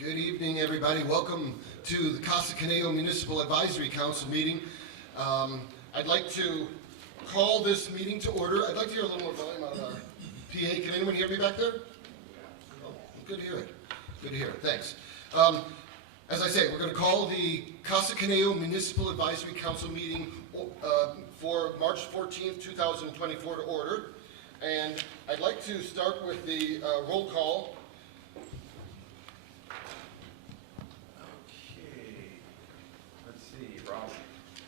Good evening, everybody. Welcome to the Casa Conejo Municipal Advisory Council meeting. I'd like to call this meeting to order. I'd like to hear a little more volume out of our PA. Can anyone hear me back there? Oh, good to hear it. Good to hear it. Thanks. As I say, we're going to call the Casa Conejo Municipal Advisory Council meeting for March 14th, 2024 to order. And I'd like to start with the roll call.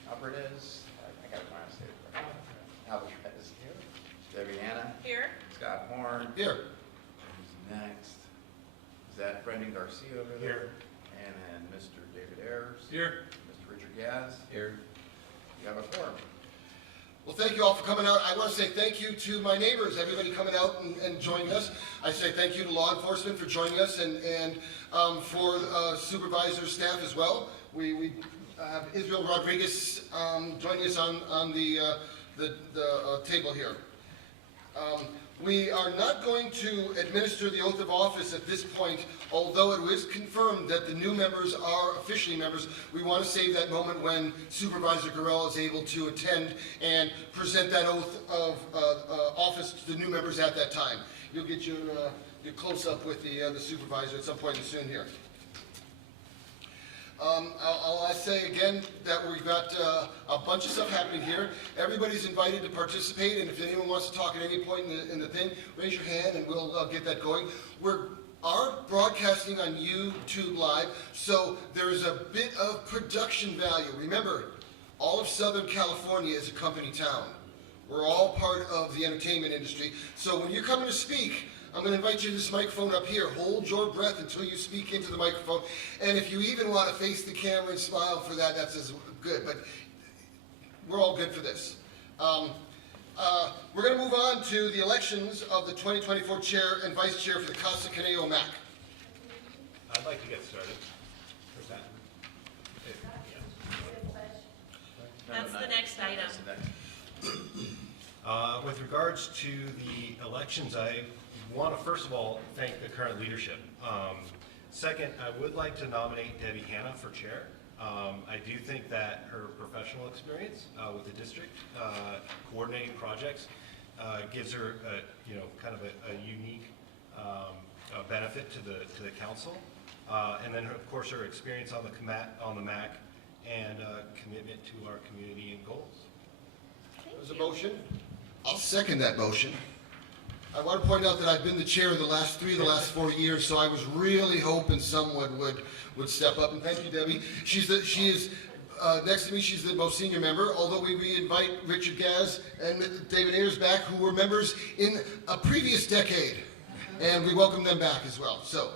Alvarez, I got it last name. Alvarez here. Debbie Hanna. Here. Scott Horn. Here. Who's next? Is that Brendan Garcia over there? Here. And then Mr. David Ayers. Here. Mr. Richard Gaz. Here. You have a quorum. Well, thank you all for coming out. I want to say thank you to my neighbors, everybody coming out and joining us. I say thank you to law enforcement for joining us and for supervisor staff as well. We have Israel Rodriguez joining us on the table here. We are not going to administer the oath of office at this point, although it was confirmed that the new members are officially members. We want to save that moment when Supervisor Garrell is able to attend and present that oath of office to the new members at that time. You'll get your close-up with the supervisor at some point soon here. I'll say again that we've got a bunch of stuff happening here. Everybody's invited to participate, and if anyone wants to talk at any point in the thing, raise your hand and we'll get that going. We are broadcasting on YouTube Live, so there's a bit of production value. Remember, all of Southern California is a company town. We're all part of the entertainment industry, so when you're coming to speak, I'm going to invite you to this microphone up here. Hold your breath until you speak into the microphone. And if you even want to face the camera and smile for that, that's as good. But we're all good for this. We're going to move on to the elections of the 2024 chair and vice chair for the Casa Conejo MAC. I'd like to get started. That's the next item. With regards to the elections, I want to first of all thank the current leadership. Second, I would like to nominate Debbie Hanna for chair. I do think that her professional experience with the district, coordinating projects, gives her kind of a unique benefit to the council. And then of course her experience on the MAC and commitment to our community and goals. There's a motion. I'll second that motion. I want to point out that I've been the chair the last 4 years, so I was really hoping someone would step up. And thank you, Debbie. She is next to me. She's the most senior member. Although we invite Richard Gaz and David Ayers back, who were members in a previous decade, and we welcome them back as well. So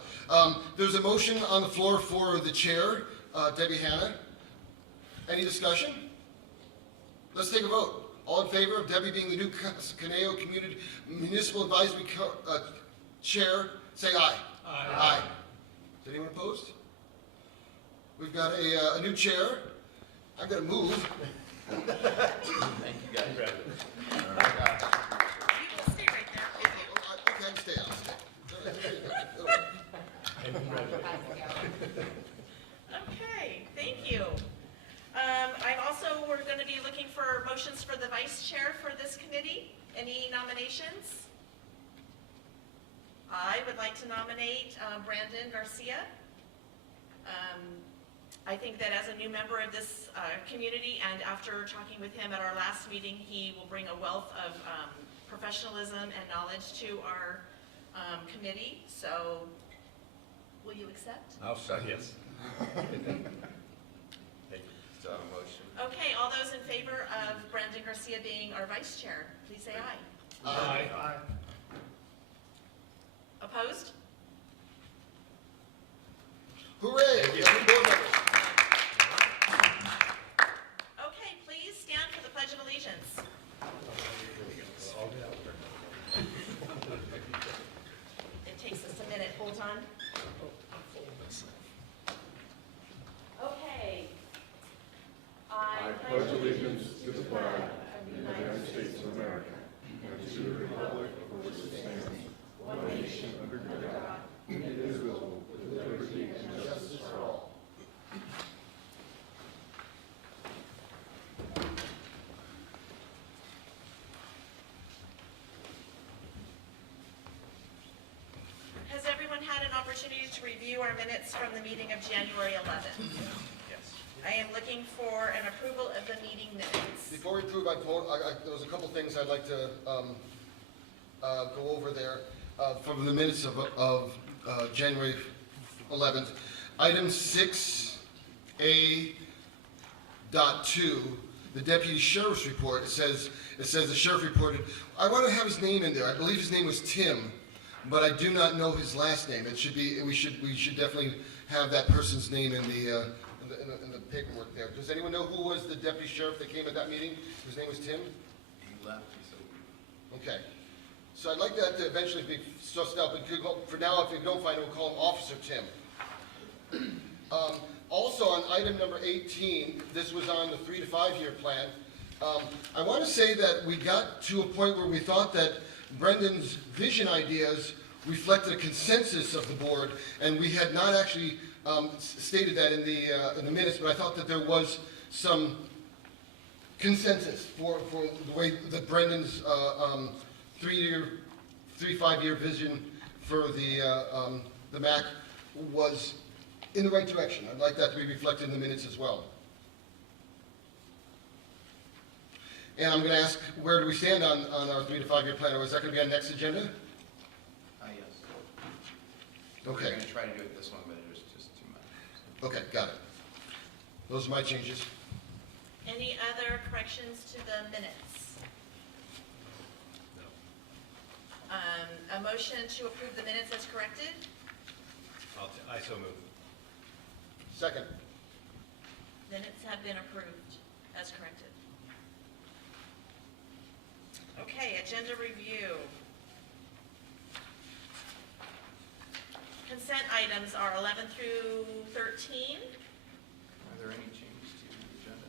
there's a motion on the floor for the chair, Debbie Hanna. Any discussion? Let's take a vote. All in favor of Debbie being the new Casa Conejo Community Municipal Advisory Chair, say aye. Aye. Aye. Is anyone opposed? We've got a new chair. I've got to move. Thank you, guys. You can stay right there. Okay, I can stay. I'll stay. Okay, thank you. We're going to be looking for motions for the vice chair for this committee. Any nominations? I would like to nominate Brandon Garcia. I think that as a new member of this community, and after talking with him at our last meeting, he will bring a wealth of professionalism and knowledge to our committee. So, will you accept? I'll second. Yes. Still have a motion. Okay, all those in favor of Brandon Garcia being our vice chair, please say aye. Aye. Aye. Opposed? Hooray! Thank you. New board members. Okay, please stand for the Pledge of Allegiance. It takes us a minute. Hold on. Okay. I pledge allegiance to the flag of the United States of America and to the republic for which it stands, one nation under God, indivisible, with liberty and had an opportunity to review our minutes from the meeting of January 11th. Yes. I am looking for an approval of the meeting minutes. Before we approve, there was a couple things I'd like to go over there from the minutes of January 11th. Item 6A.2, the deputy sheriff's report. It says the sheriff reported. I want to have his name in there. I believe his name was Tim, but I do not know his last name. It should be. We should definitely have that person's name in the paperwork there. Does anyone know who was the deputy sheriff that came at that meeting? His name was Tim? He left, so. Okay. So I'd like that to eventually be sussed out, but for now, if we don't find it, we'll call him Officer Tim. Also, on item number 18, this was on the 3 to 5 year plan. I want to say that we got to a point where we thought that Brendan's vision ideas reflected a consensus of the board, and we had not actually stated that in the minutes, but I thought that there was some consensus for the way that Brendan's 5 year vision for the MAC was in the right direction. I'd like that to be reflected in the minutes as well. And I'm going to ask, where do we stand on our 3 to 5 year plan? Or is that going to be on next agenda? Yes. Okay. We're going to try to do it this one, but it was just too much. Okay, got it. Those are my changes. Any other corrections to the minutes? No. A motion to approve the minutes as corrected? I so move. Second. Minutes have been approved as corrected. Okay, agenda review. Consent items are 11 through 13. Are there any changes to the agenda?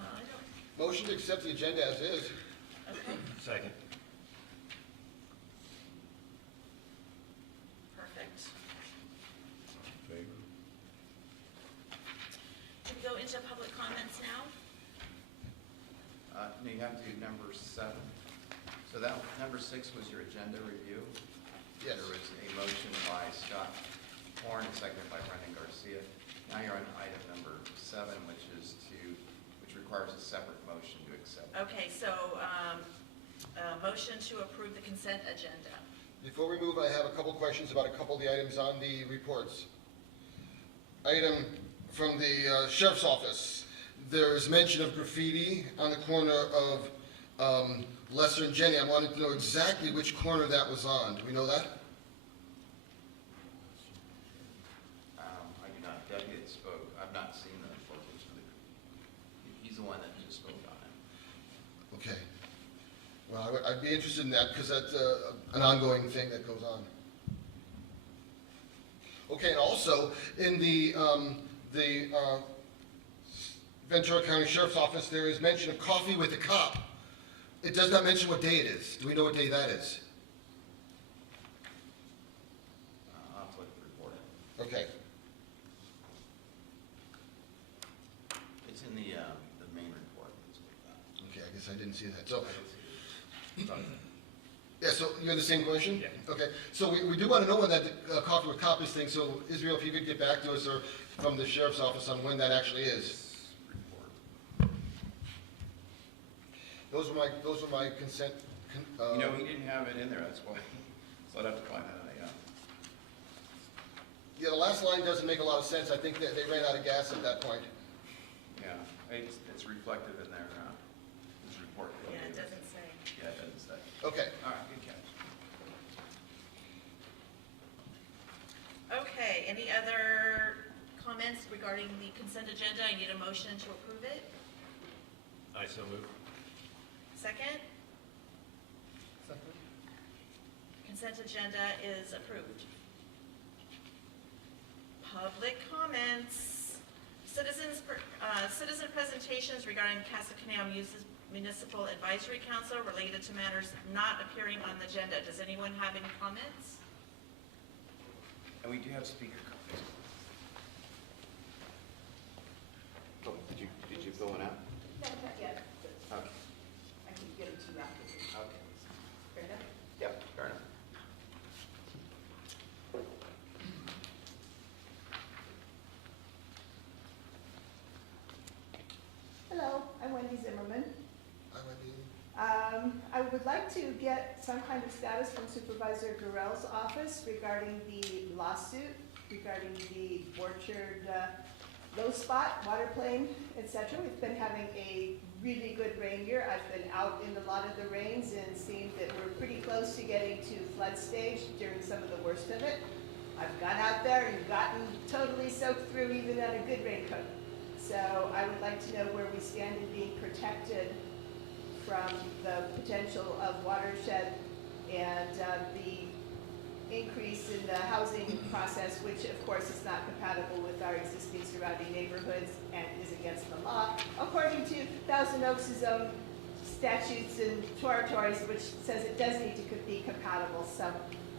I don't, Motion to accept the agenda as is. okay, Second. perfect. Favor? Can we go into public comments now? No, you have to do number 7. So that, number 6 was your agenda review. Yes. There was a motion by Scott Horn and seconded by Brendan Garcia. Now you're on item number 7, which requires a separate motion to accept. Okay, so, a motion to approve the consent agenda. Before we move, I have a couple questions about a couple of the items on the reports. Item from the sheriff's office. There is mention of graffiti on the corner of Lesser and Jenny. I wanted to know exactly which corner that was on. Do we know that? I do not. Debbie had spoke. I've not seen the location of the. He's the one that just spoke on it. Okay. Well, I'd be interested in that because that's an ongoing thing that goes on. Okay, and also in the Ventura County Sheriff's Office, there is mention of coffee with a cop. It does not mention what day it is. Do we know what day that is? I'll have to look at the report. Okay. It's in the main report. Okay, I guess I didn't see that. So, It's on- yeah, so you had the same question? Yeah. Okay, so we do want to know when that coffee with cop is thing, so Israel, if you could get back to us or from the Sheriff's Office on when that actually is. report. Those were my consent. You know, he didn't have it in there, that's why. So I'd have to find that out, yeah. Yeah, the last line doesn't make a lot of sense. I think that they ran out of gas at that point. Yeah, it's reflective in their, his report. Yeah, it doesn't say. Yeah, it doesn't say. Okay. All right, good catch. Okay, any other comments regarding the consent agenda? I need a motion to approve it. I so move. Second? Consent agenda is approved. Public comments. Citizen presentations regarding Casa Conejo Municipal Advisory Council related to matters not appearing on the agenda. Does anyone have any comments? And we do have speaker comments. Oh, did you fill it out? No, not yet. Okay. I can get it to you after. Okay. Fair enough? Yep, fair enough. I would like to get some kind of status from Supervisor Gurrell's office regarding the lawsuit, regarding the orchard, low spot, water plane, etc. We've been having a really good rain year. I've been out in a lot of the rains and seen that we're pretty close to getting to flood stage during some of the worst of it. I've gone out there and gotten totally soaked through even on a good raincoat. So I would like to know where we stand in being protected from the potential of watershed and the increase in the housing process, which of course is not compatible with our existing surrounding neighborhoods and is against the law, according to Thousand Oaks' own statutes and territories, which says it does need to be compatible. So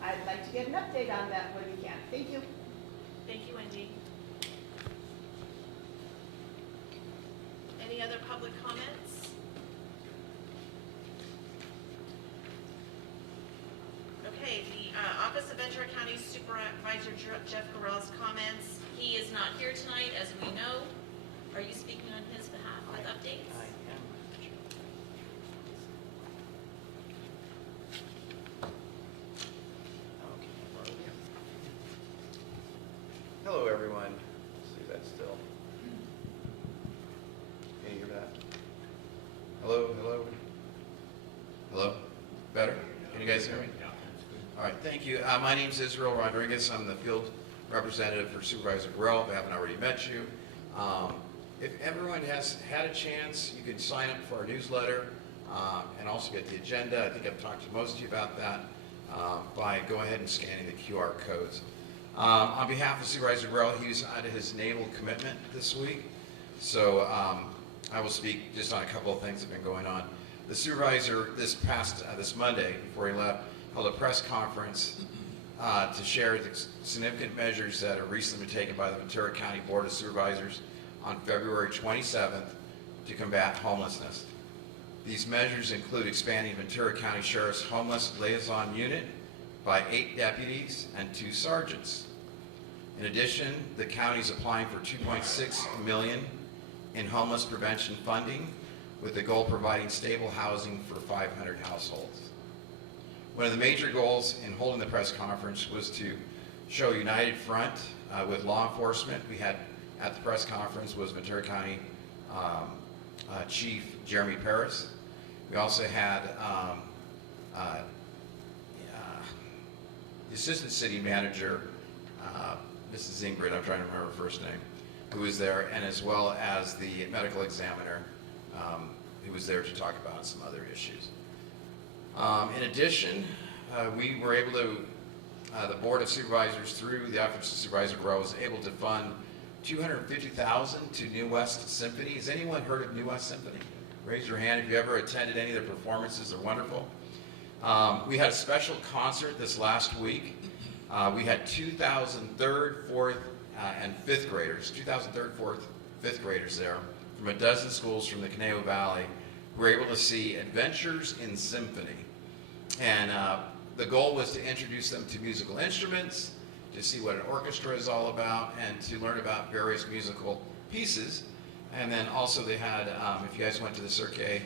I'd like to get an update on that when we can. Thank you. Thank you, Wendy. Any other public comments? Okay, the Office of Ventura County Supervisor Jeff Gurrell's comments. He is not here tonight, as we know. Are you speaking on his behalf with updates? Hello, everyone. Let's see that still. Can you hear that? Hello, hello? Hello? Better? Can you guys hear me? All right, thank you. My name's Israel Rodriguez. I'm the field representative for Supervisor Gurrell, if I haven't already met you. If everyone has had a chance, you can sign up for our newsletter and also get the agenda. I think I've talked to most of you about that by go ahead and scanning the QR codes. On behalf of Supervisor Gurrell, he's out of his naval commitment this week, so I will speak just on a couple of things that have been going on. The supervisor this Monday, before he left, held a press conference to share the significant measures that have recently been taken by the Ventura County Board of Supervisors on February 27th to combat homelessness. These measures include expanding Ventura County Sheriff's Homeless Liaison Unit by 8 deputies and 2 sergeants. In addition, the county is applying for $2.6 million in homeless prevention funding, with the goal of providing stable housing for 500 households. One of the major goals in holding the press conference was to show a united front with law enforcement. We had at the press conference was Ventura County Chief Jeremy Paris. We also had the Assistant City Manager, Mrs. Ingrid, I'm trying to remember her first name, who was there, and as well as the medical examiner who was there to talk about some other issues. In addition, we were able to, the Board of Supervisors through the Office of Supervisor Gurrell was able to fund $250,000 to New West Symphony. Has anyone heard of New West Symphony? Raise your hand if you ever attended any of their performances. They're wonderful. We had a special concert this last week. We had 2003rd, 4th, and 5th graders, 2003rd, 4th, 5th graders there from a dozen schools from the Conejo Valley who were able to see Adventures in Symphony. And the goal was to introduce them to musical instruments, to see what an orchestra is all about, and to learn about various musical pieces. And then also they had, if you guys went to the Cirque de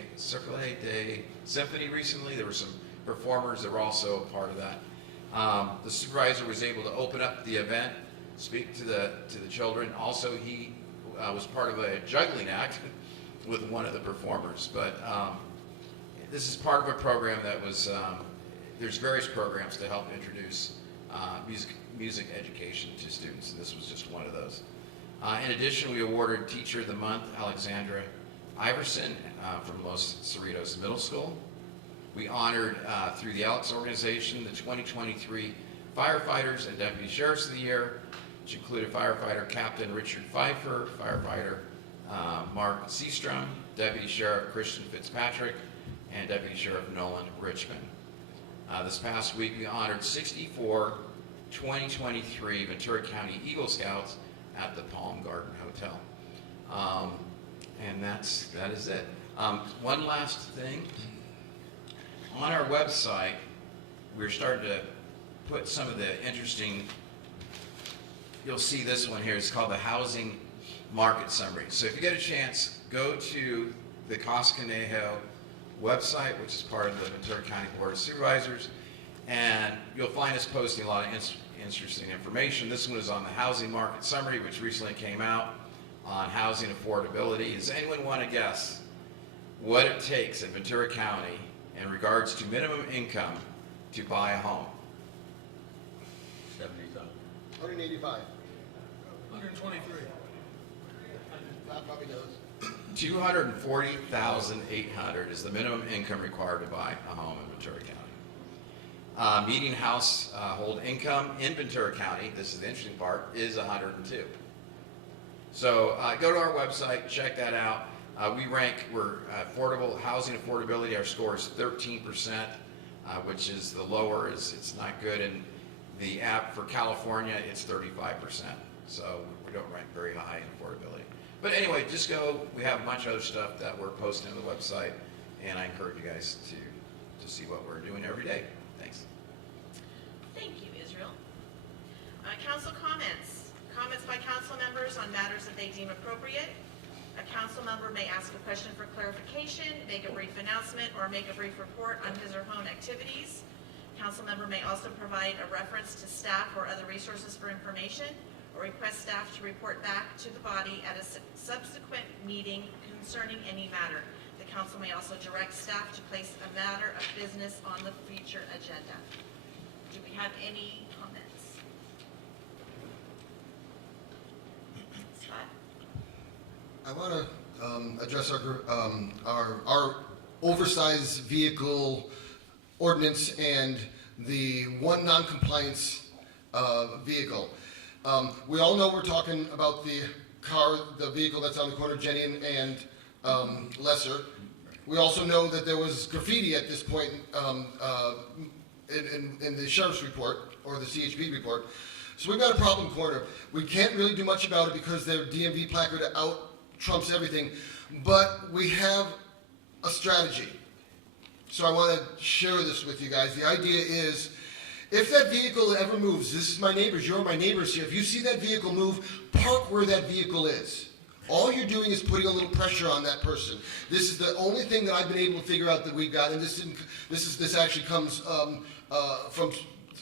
Symphony recently, there were some performers that were also a part of that. The supervisor was able to open up the event, speak to the children. Also, he was part of a juggling act with one of the performers. But this is part of a program that was, there's various programs to help introduce music education to students, and this was just one of those. In addition, we awarded Teacher of the Month, Alexandra Iverson from Los Cerritos Middle School. We honored, through the Alex organization, the 2023 Firefighters and Deputy Sheriffs of the Year, which included firefighter Captain Richard Pfeiffer, firefighter Mark Seastrom, Deputy Sheriff Christian Fitzpatrick, and Deputy Sheriff Nolan Richmond. This past week, we honored 64 2023 Ventura County Eagle Scouts at the Palm Garden Hotel. And that is it. One last thing. On our website, we're starting to put some of the interesting, you'll see this one here, it's called the Housing Market Summary. So if you get a chance, go to the Casa Conejo website, which is part of the Ventura County Board of Supervisors. And you'll find us posting a lot of interesting information. This one is on the housing market summary, which recently came out on housing affordability. Does anyone want to guess what it takes in Ventura County in regards to minimum income to buy a home? 70,000. 185. 123. That probably does. $240,800 is the minimum income required to buy a home in Ventura County. Median household income in Ventura County, this is the interesting part, is 102. So go to our website, check that out. We're affordable housing affordability. Our score is 13%, which is the lower. It's not good. And the app for California, it's 35%. So we don't rank very high in affordability. But anyway, just go. We have a bunch of other stuff that we're posting on the website, and I encourage you guys to see what we're doing every day. Thanks. Thank you, Israel. Council comments. Comments by council members on matters that they deem appropriate. A council member may ask a question for clarification, make a brief announcement, or make a brief report on his or her own activities. Council member may also provide a reference to staff or other resources for information, or request staff to report back to the body at a subsequent meeting concerning any matter. The council may also direct staff to place a matter of business on the future agenda. Do we have any comments? Scott? I want to address our oversized vehicle ordinance and the one non-compliance vehicle. We all know we're talking about the vehicle that's on the corner of Jenny and Lesser. We also know that there was graffiti at this point in the sheriff's report or the CHP report. So we've got a problem corner. We can't really do much about it because their DMV placard out trumps everything, but we have a strategy. So I want to share this with you guys. The idea is, if that vehicle ever moves, this is my neighbors, you're my neighbors here, if you see that vehicle move, park where that vehicle is. All you're doing is putting a little pressure on that person. This is the only thing that I've been able to figure out that we've got, and this actually comes from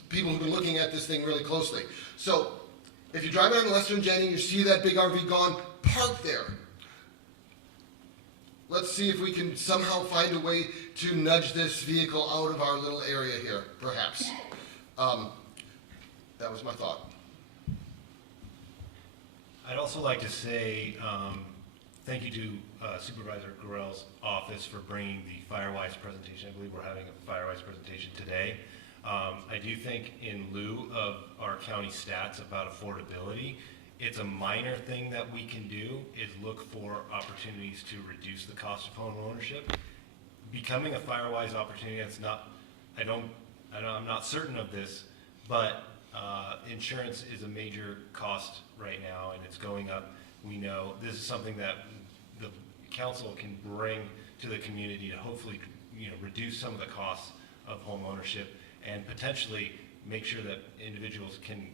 people who've been looking at this thing really closely. So, if you're driving on Lester and Jenny and you see that big RV gone, park there. Let's see if we can somehow find a way to nudge this vehicle out of our little area here, perhaps. That was my thought. I'd also like to say thank you to Supervisor Gorell's office for bringing the Firewise presentation. I believe we're having a Firewise presentation today. I do think in lieu of our county stats about affordability, it's a minor thing that we can do is look for opportunities to reduce the cost of home ownership. Becoming a Firewise opportunity, that's not, I'm not certain of this, but insurance is a major cost right now and it's going up. We know this is something that the council can bring to the community to hopefully, reduce some of the costs of home ownership and potentially make sure that individuals can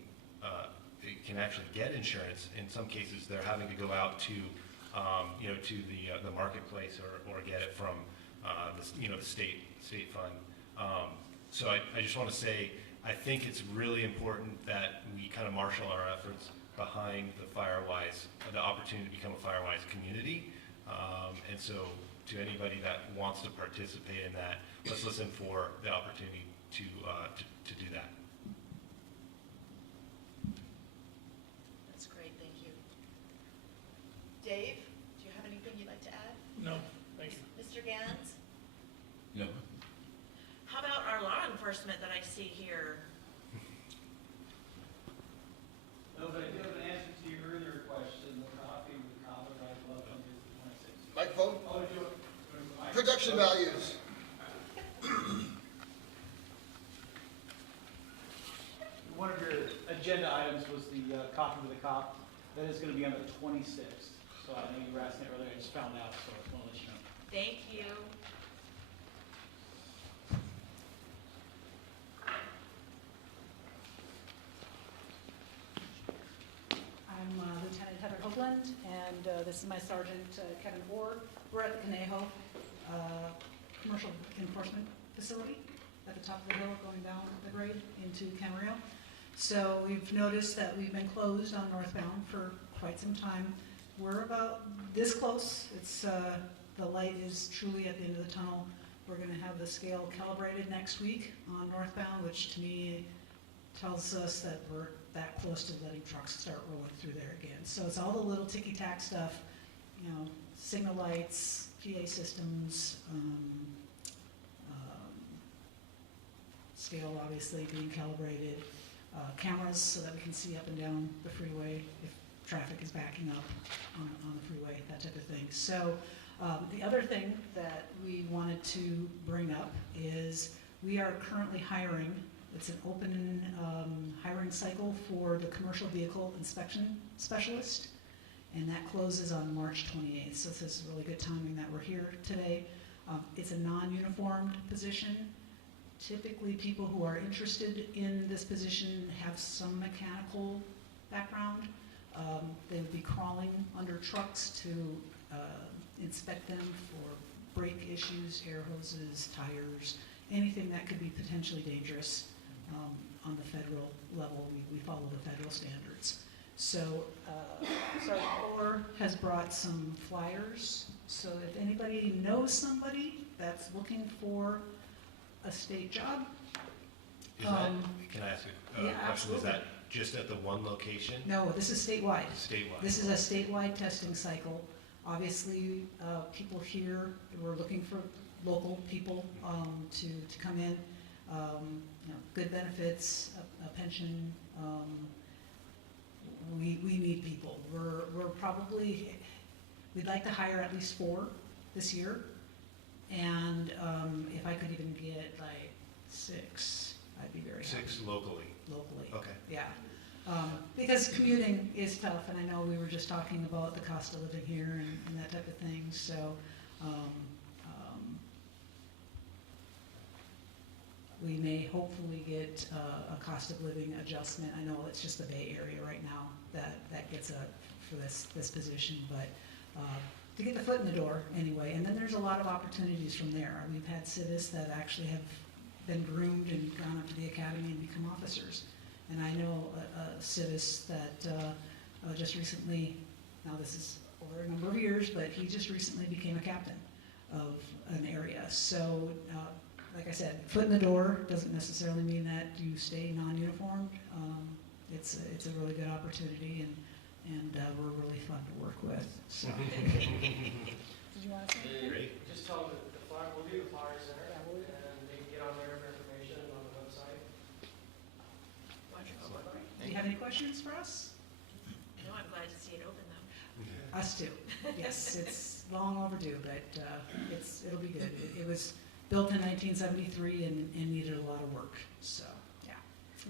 actually get insurance. In some cases, they're having to go out to, to the marketplace or get it from the state fund. So I just want to say, I think it's really important that we kind of marshal our efforts behind the Firewise, the opportunity to become a Firewise community. And so to anybody that wants to participate in that, let's listen for the opportunity to do that. That's great, thank you. Dave, do you have anything you'd like to add? No, thank you. Mr. Gans? No. How about our law enforcement that I see here? No, but I do have an answer to your earlier question, the coffee with copyright welcome is the 26th. Microphone? Oh, do you? Production values. One of your agenda items was the coffee with a cop. That is going to be on the 26th. So I know you were asking it earlier, I just found out, so I just want to let you know. Thank you. I'm Lieutenant Heather Hoagland, and this is my Sergeant Kevin Orr. We're at the Conejo. commercial enforcement facility at the top of the hill going down the grade into Camarillo. So we've noticed that we've been closed on northbound for quite some time. We're about this close. It's, the light is truly at the end of the tunnel. We're gonna have the scale calibrated next week on northbound, which to me tells us that we're that close to letting trucks start rolling through there again. So it's all the little ticky-tack stuff, you know, signal lights, PA systems, scale obviously being calibrated, cameras so that we can see up and down the freeway if traffic is backing up on the freeway, that type of thing. So the other thing that we wanted to bring up is we are currently hiring. It's an open hiring cycle for the commercial vehicle inspection specialist, and that closes on March 28th. So this is really good timing that we're here today. It's a non-uniformed position. Typically, people who are interested in this position have some mechanical background. They would be crawling under trucks to inspect them for brake issues, air hoses, tires, anything that could be potentially dangerous. On the federal level, we follow the federal standards. So Corps has brought some flyers. So if anybody knows somebody that's looking for a state job, Is that, can I ask a yeah, question? absolutely. Is that just at the one location? no, this is statewide. Statewide? This is a statewide testing cycle. Obviously, people here, we're looking for local people to come in. You know, good benefits, a pension. We need people. We're probably, we'd like to hire at least 4 this year. And if I could even get like 6, I'd be very happy. 6 locally? Locally. Okay. Yeah. Because commuting is tough, and I know we were just talking about the cost of living here and that type of thing, so we may hopefully get a cost of living adjustment. I know it's just the Bay Area right now that gets for this position, but to get the foot in the door anyway, and then there's a lot of opportunities from there. We've had civists that actually have been groomed and gone up to the academy and become officers. And I know a civist that just recently, now this is over a number of years, but he just recently became a captain of an area. So, like I said, foot in the door doesn't necessarily mean that you stay non-uniformed. It's a really good opportunity, and we're really fun to work with. So. Did you want to say? Great. Just tell them that the flyer, we'll do the flyers there, and they can get on there for information on the website. Wonderful. Do you have any questions for us? No, I'm glad to see it open though. Us too. Yes, it's long overdue, but it'll be good. It was built in 1973 and needed a lot of work. So, yeah.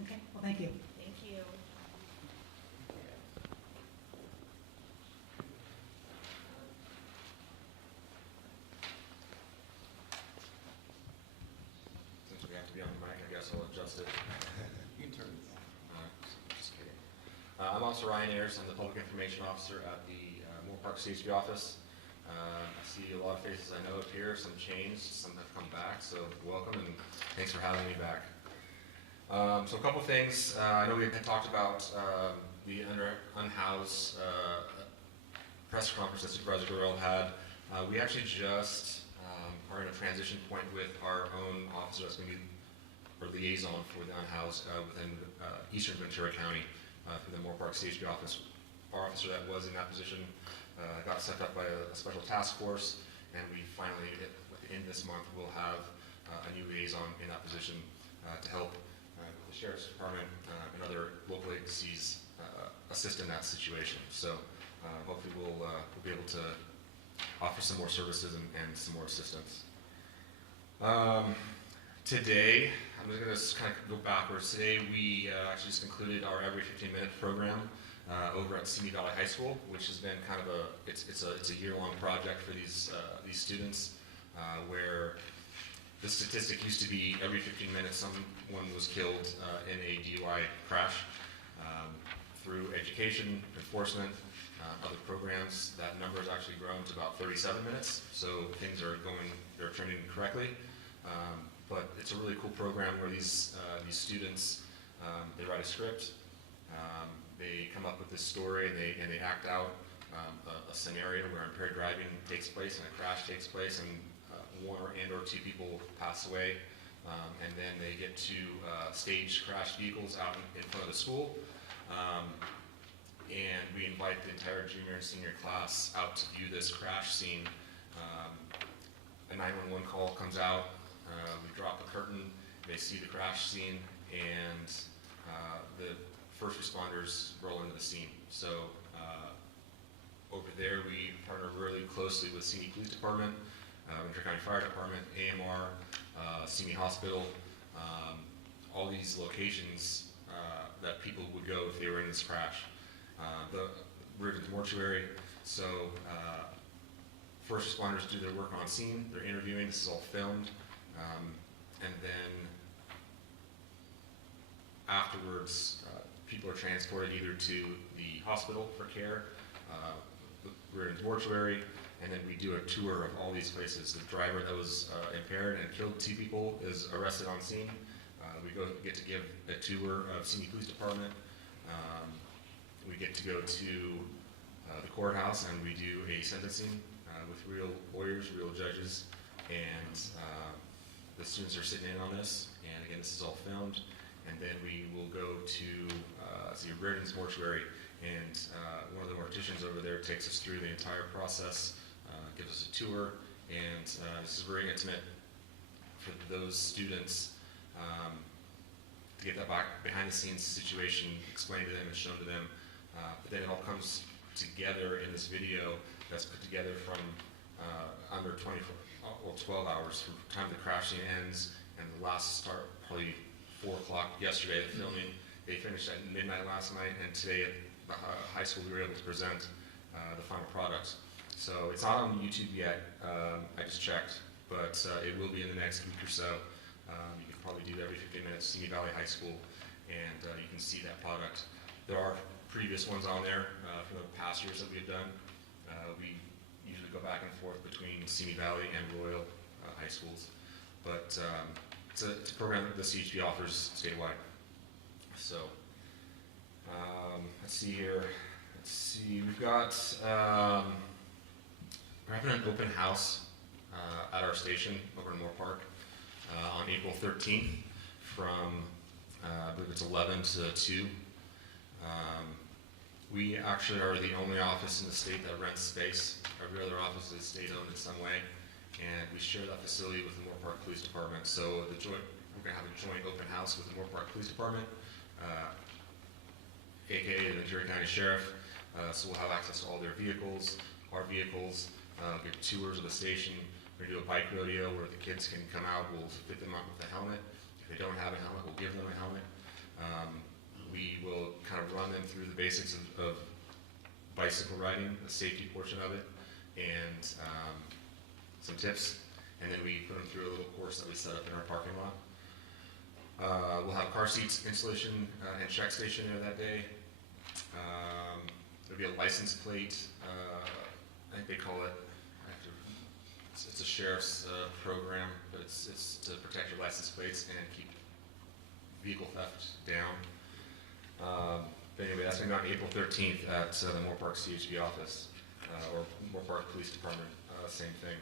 Okay. Well, thank you. Thank you. Since we have to be on the mic, I guess I'll adjust it. You can turn it on. Just kidding. I'm Officer Ryan Ayers. I'm the Public Information Officer at the Moore Park CHP office. I see a lot of faces I know up here, some changed, some have come back, so welcome and thanks for having me back. So a couple things. I know we had talked about the unhoused press conference that Supervisor Gorell had. We actually just are in a transition point with our own officer that's going to be our liaison for the unhoused within Eastern Ventura County through the Moore Park CHP office. Our officer that was in that position got set up by a special task force, and we finally, in this month, will have a new liaison in that position to help the Sheriff's Department and other local agencies assist in that situation. So hopefully we'll be able to offer some more services and some more assistance. Today, I'm just going to kind of go backwards. Today we actually just concluded our every 15-minute program over at Simi Valley High School, which has been kind of it's a year-long project for these students, where the statistic used to be every 15 minutes someone was killed in a DUI crash. through education, enforcement, other programs. That number has actually grown to about 37 minutes, so things are they're trending correctly. But it's a really cool program where these students, they write a script, they come up with this story, and they act out a scenario where impaired driving takes place and a crash takes place, and one or two people pass away, and then they get to stage crash vehicles out in front of the school. And we invite the entire junior and senior class out to view this crash scene. A 911 call comes out, we drop a curtain, they see the crash scene, and the first responders roll into the scene. So over there, we partner really closely with Simi Police Department, Ventura County Fire Department, AMR, Simi Hospital, all these locations that people would go if they were in this crash. The Riveted Mortuary, so first responders do their work on scene, they're interviewing, this is all filmed, and then afterwards, people are transported either to the hospital for care, Riveted Mortuary, and then we do a tour of all these places. The driver that was impaired and killed 2 people is arrested on scene. We get to give a tour of Simi Police Department. We get to go to the courthouse, and we do a sentencing with real lawyers, real judges, and the students are sitting in on this. And again, this is all filmed. And then we will go to the Riveted Mortuary, and one of the morticians over there takes us through the entire process, gives us a tour, and this is very intimate for those students to get that behind the scenes situation explained to them and shown to them. But then it all comes together in this video that's put together from under 12 hours from the time the crash scene ends, and the last start probably 4 o'clock yesterday, the filming. They finished at midnight last night, and today at the high school we were able to present the final product. So it's not on YouTube yet, I just checked, but it will be in the next week or so. You can probably do every 15 minutes, Simi Valley High School, and you can see that product. There are previous ones on there from the past years that we've done. We usually go back and forth between Simi Valley and Royal high schools, but it's a program that the CHP offers statewide. So let's see here. Let's see. We've got we're having an open house at our station over in Moore Park on April 13th from I believe it's 11 to 2. We actually are the only office in the state that rents space. Every other office is state-owned in some way, and we share that facility with the Moore Park Police Department. So we're going to have a joint open house with the Moore Park Police Department, aka the Ventura County Sheriff. So we'll have access to all their vehicles, our vehicles, get tours of the station. We're going to do a bike rodeo where the kids can come out. We'll fit them up with a helmet. If they don't have a helmet, we'll give them a helmet. We will kind of run them through the basics of bicycle riding, the safety portion of it, and some tips. And then we put them through a little course that we set up in our parking lot. We'll have car seats installation and check station there that day. There'll be a license plate. I think they call it. It's a sheriff's program, but it's to protect your license plates and keep vehicle theft down. But anyway, that's going to be on April 13th at the Moore Park CHP office, or Moore Park Police Department, same thing.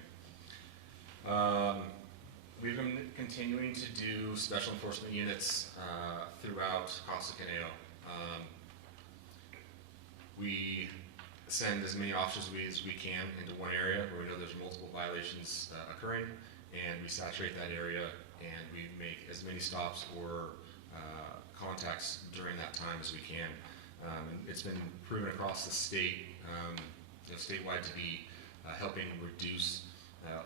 We've been continuing to do special enforcement units throughout Casa Conejo. We send as many officers as we can into one area where we know there's multiple violations occurring, and we saturate that area, and we make as many stops or contacts during that time as we can. It's been proven across the state, statewide, to be helping reduce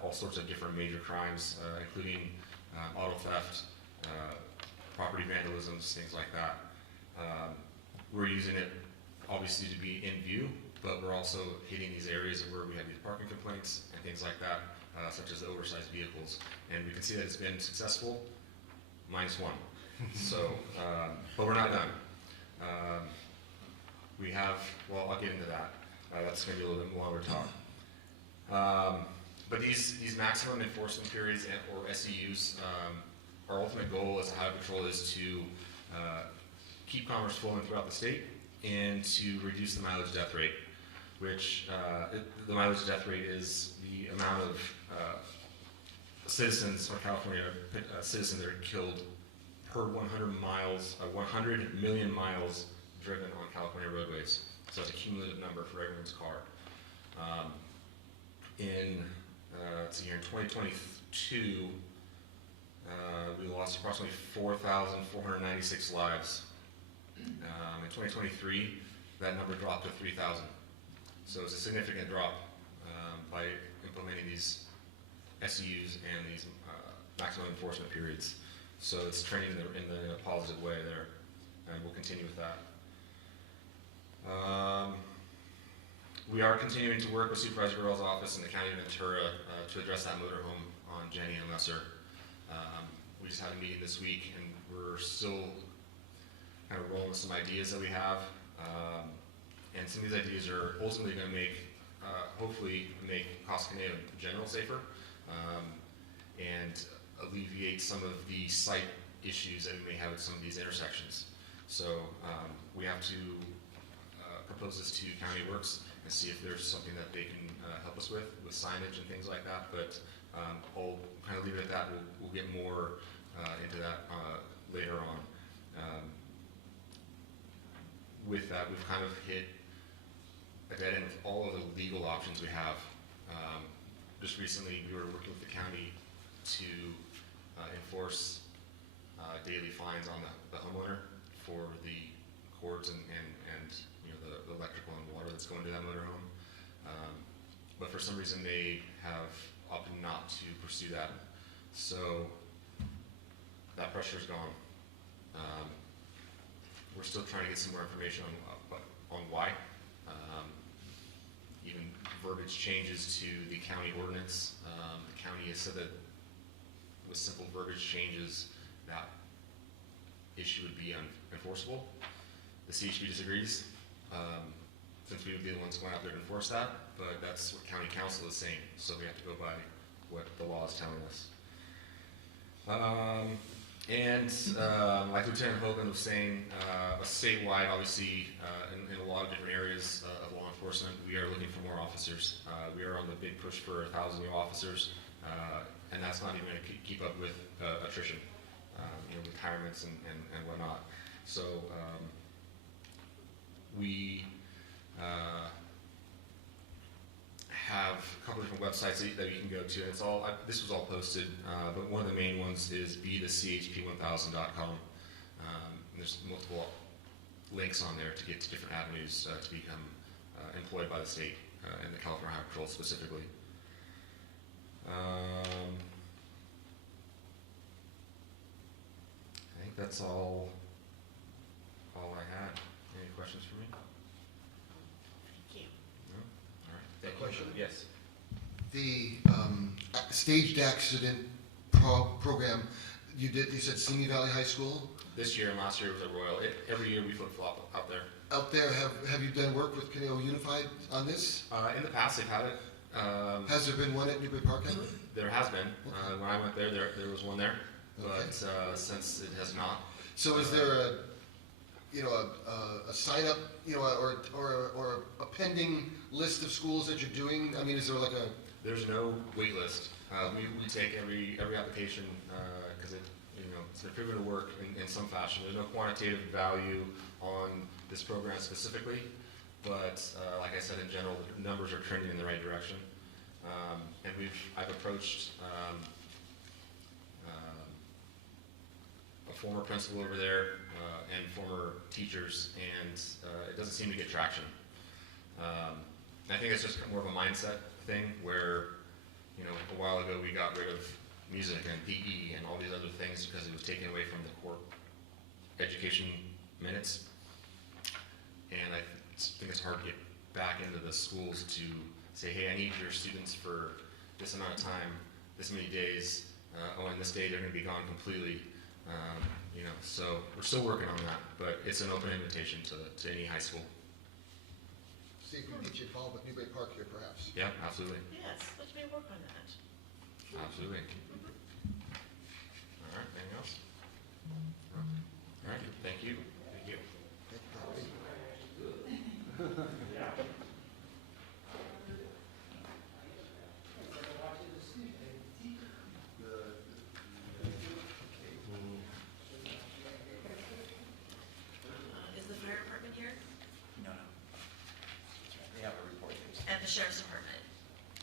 all sorts of different major crimes, including auto theft, property vandalisms, things like that. We're using it obviously to be in view, but we're also hitting these areas where we have these parking complaints and things like that, such as the oversized vehicles. And we can see that it's been successful, -1. So, but we're not done. We have, well, I'll get into that. That's going to be a little bit longer talk. But these maximum enforcement periods or SEUs, our ultimate goal as a highway patrol is to keep commerce flowing throughout the state and to reduce the mileage death rate, which the mileage death rate is the amount of citizens, or California citizens that are killed per 100 million miles driven on California roadways. So it's a cumulative number for everyone's car. Let's see here, in 2022, we lost approximately 4,496 lives. In 2023, that number dropped to 3,000. So it's a significant drop by implementing these SEUs and these maximum enforcement periods. So it's trending in the positive way there, and we'll continue with that. We are continuing to work with Supervisor Burrell's office in the County of Ventura to address that motorhome on Jenny and Lesser. We just had a meeting this week, and we're still kind of rolling with some ideas that we have. And some of these ideas are ultimately going to make, hopefully, make Casa Conejo in general safer and alleviate some of the site issues that we may have at some of these intersections. So we have to propose this to County Works and see if there's something that they can help us with signage and things like that. But I'll kind of leave it at that. We'll get more into that later on. With that, we've kind of hit a dead end with all of the legal options we have. Just recently, we were working with the county to enforce daily fines on the homeowner for the cords and you know, the electrical and water that's going to that motorhome. But for some reason, they have opted not to pursue that. So that pressure's gone. We're still trying to get some more information on why. Even verbiage changes to the county ordinance. The county has said that with simple verbiage changes, that issue would be unenforceable. The CHP disagrees, since we would be the ones going out there to enforce that, but that's what county council is saying, so we have to go by what the law is telling us. Like Lieutenant Hogan was saying, statewide, obviously, in a lot of different areas of law enforcement, we are looking for more officers. We are on the big push for 1,000 new officers, and that's not even going to keep up with attrition, you know, retirements and whatnot. So we have a couple different websites that you can go to. It's all this was all posted, but one of the main ones is bethechp1000.com. There's multiple links on there to get to different avenues to become employed by the state and the California Highway Patrol specifically. I think that's all I had. Any questions for me? Thank you. No? All right. That question? Yes. The staged accident program, you said Simi Valley High School? This year and last year was at Royal. Every year we flip-flop out there. Out there, have you done work with Conejo Unified on this? In the past, they've had it. Has there been one at Newbury Park ever? There has been. Okay. When I went there was one there, Okay. but since it has not. So is there a sign up, or a pending list of schools that you're doing? I mean, is there like a? There's no wait list. We take every application because it's been proven to work in some fashion. There's no quantitative value on this program specifically, but like I said, in general, the numbers are trending in the right direction. And I've approached a former principal over there and former teachers, and it doesn't seem to get traction. I think it's just more of a mindset thing where, a while ago we got rid of music and PE and all these other things because it was taken away from the core education minutes. And I think it's hard to get back into the schools to say, hey, I need your students for this amount of time, this many days, and this day they're going to be gone completely. So we're still working on that, but it's an open invitation to any high school. see if we can get you involved with Newbury Park here perhaps. Yeah, absolutely, Yes, let me work on that. absolutely. All right, anything else? All right, thank you. Thank you. Is the fire department here? No, no. They have a report. And the sheriff's department?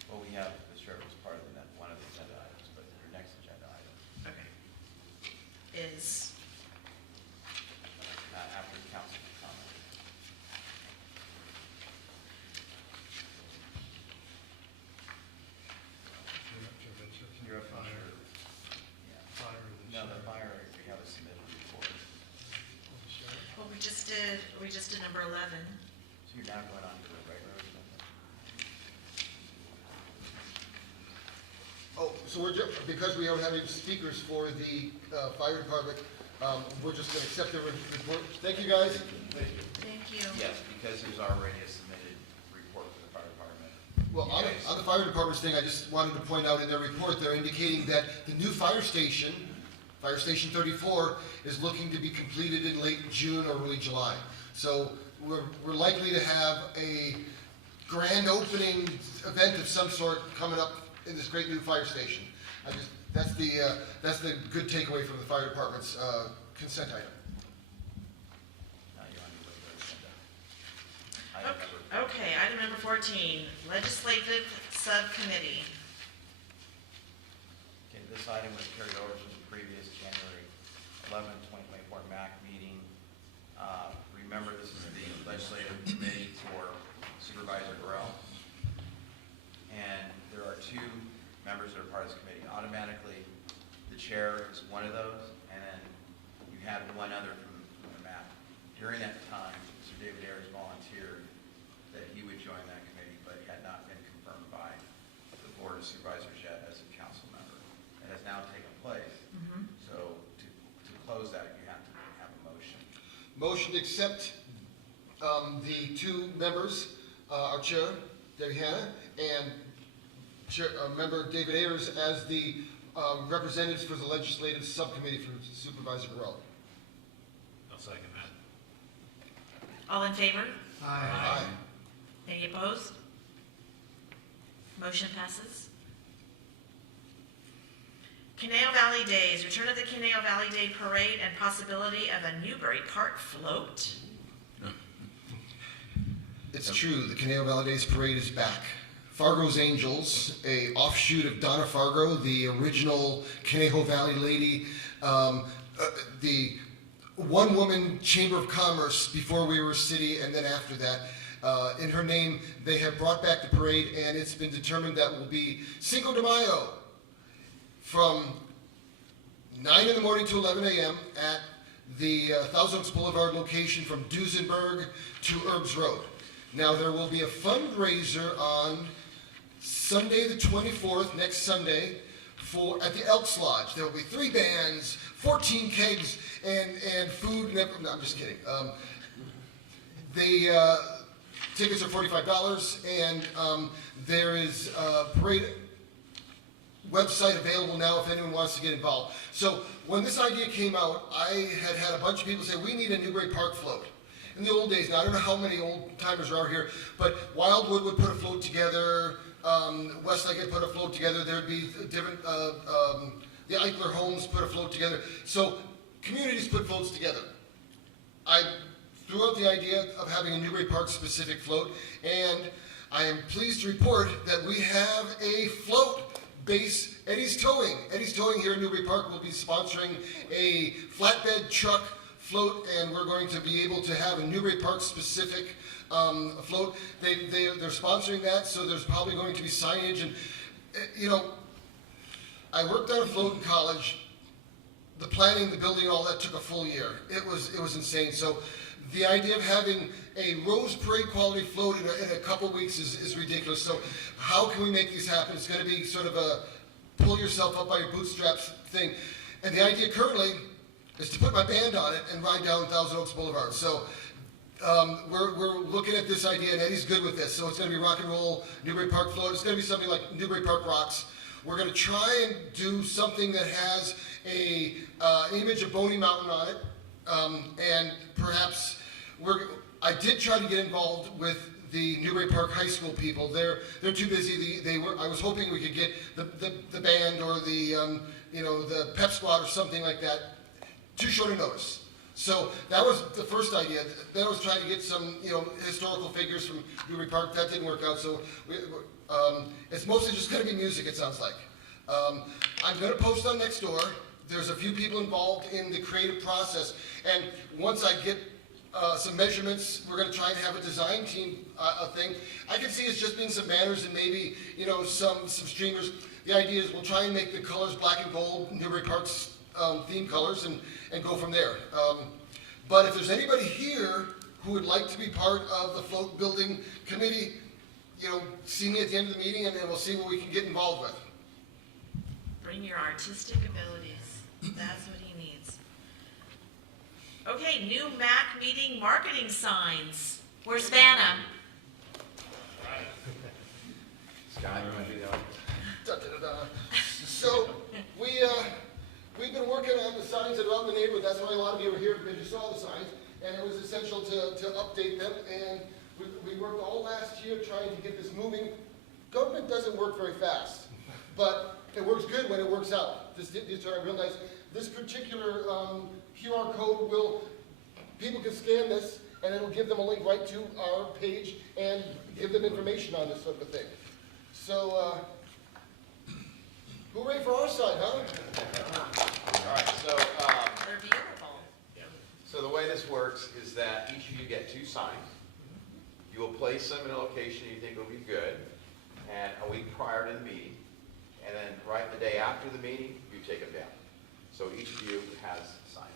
Well, we have the sheriff as part of one of the agenda items, but your next agenda item, Okay. Is, after the council comment. You're up on your, yeah. No, the fire, we have a submitted report. well, we just did number 11. So you're now going on to the regular agenda? Oh, so because we are having speakers for the fire department, we're just gonna accept the report. Thank you, guys. Thank you. Yes, because there's already a submitted report for the fire department. Well, on the fire department's thing, I just wanted to point out in their report, they're indicating that the new fire station, Fire Station 34, is looking to be completed in late June or early July. So we're likely to have a grand opening event of some sort coming up in this great new fire station. That's the good takeaway from the fire department's consent item. Now you're on your regular agenda. Item number Okay, item number 14, legislative subcommittee. Okay, this item was carried over from the previous January 11, 2024 MAC meeting. Remember, this is the legislative committee for Supervisor Burrell. And there are two members that are part of this committee. Automatically, the chair is one of those, and then you had one other from the MAC. During that time, Mr. David Ayers volunteered that he would join that committee, but had not been confirmed by the Board of Supervisors yet as a council member. It has now taken place. So to close that, you have to have a motion. Motion to accept the two members, our chair, Debbie Hanna, and member David Ayers as the representatives for the legislative subcommittee for Supervisor Burrell. I'll second that. All in favor? Aye. Any opposed? Motion passes. Conejo Valley Days, return of the Conejo Valley Day Parade and possibility of a Newbury Park float. It's true, the Conejo Valley Days Parade is back. Fargo's Angels, a offshoot of Donna Fargo, the original Conejo Valley lady, the one-woman Chamber of Commerce before we were a city, and then after that. In her name, they have brought back the parade, and it's been determined that will be Cinco de Mayo from 9 in the morning to 11 a.m. at the Thousand Oaks Boulevard location from Duesenberg to Herbs Road. Now, there will be a fundraiser on Sunday the 24th, next Sunday, at the Elks Lodge. There will be 3 bands, 14 kegs, and food. No, I'm just kidding. Tickets are $45, and there is a parade website available now if anyone wants to get involved. So when this idea came out, I had a bunch of people say, we need a Newbury Park float. In the old days, now I don't know how many old timers are here, but Wildwood would put a float together, Westlake had put a float together, there'd be different, the Eichler homes put a float together. So communities put floats together. I threw out the idea of having a Newbury Park specific float, and I am pleased to report that we have a float base, Eddie's Towing. Eddie's Towing here in Newbury Park will be sponsoring a flatbed truck float, and we're going to be able to have a Newbury Park specific float. They're sponsoring that, so there's probably going to be signage. And you know, I worked on a float in college. The planning, the building, all that took a full year. It was insane. So the idea of having a Rose Parade quality float in a couple weeks is ridiculous. So how can we make these happen? It's going to be sort of a pull yourself up by your bootstraps thing. And the idea currently is to put my band on it and ride down Thousand Oaks Boulevard. So we're looking at this idea, and Eddie's good with this, so it's gonna be rock and roll, Newbury Park float, it's gonna be something like Newbury Park Rocks. We're gonna try and do something that has an image of Boney Mountain on it, and perhaps I did try to get involved with the Newbury Park High School people. They're too busy. I was hoping we could get the band or the pep squad or something like that. Too short a notice. So that was the first idea. Then I was trying to get some historical figures from Newbury Park. That didn't work out. So it's mostly just going to be music. It sounds like. I'm going to post on Nextdoor. There's a few people involved in the creative process, and once I get some measurements, we're going to try and have a design team thing. I can see us just being some banners and maybe some streamers. The idea is we'll try and make the colors black and gold, Newbury Park's theme colors, and go from there. But if there's anybody here who would like to be part of the float building committee, see me at the end of the meeting, and then we'll see what we can get involved with. Bring your artistic abilities. That's what he needs. Okay, new MAC meeting marketing signs. Where's Vanna? Scott, you want to do that? So we've been working on the signs that are out in the neighborhood. That's why a lot of you are here, because you saw the signs, and it was essential to update them. And we worked all last year trying to get this moving. Government doesn't work very fast, but it works good when it works out. This I realized this particular QR code people can scan this, and it'll give them a link right to our page and give them information on this sort of thing. So, hooray for our side, huh? All right, so, They're beautiful. so the way this works is that each of you get 2 signs. You will place them in a location you think will be good, and a week prior to the meeting, and then right the day after the meeting, you take them down. So each of you has signs.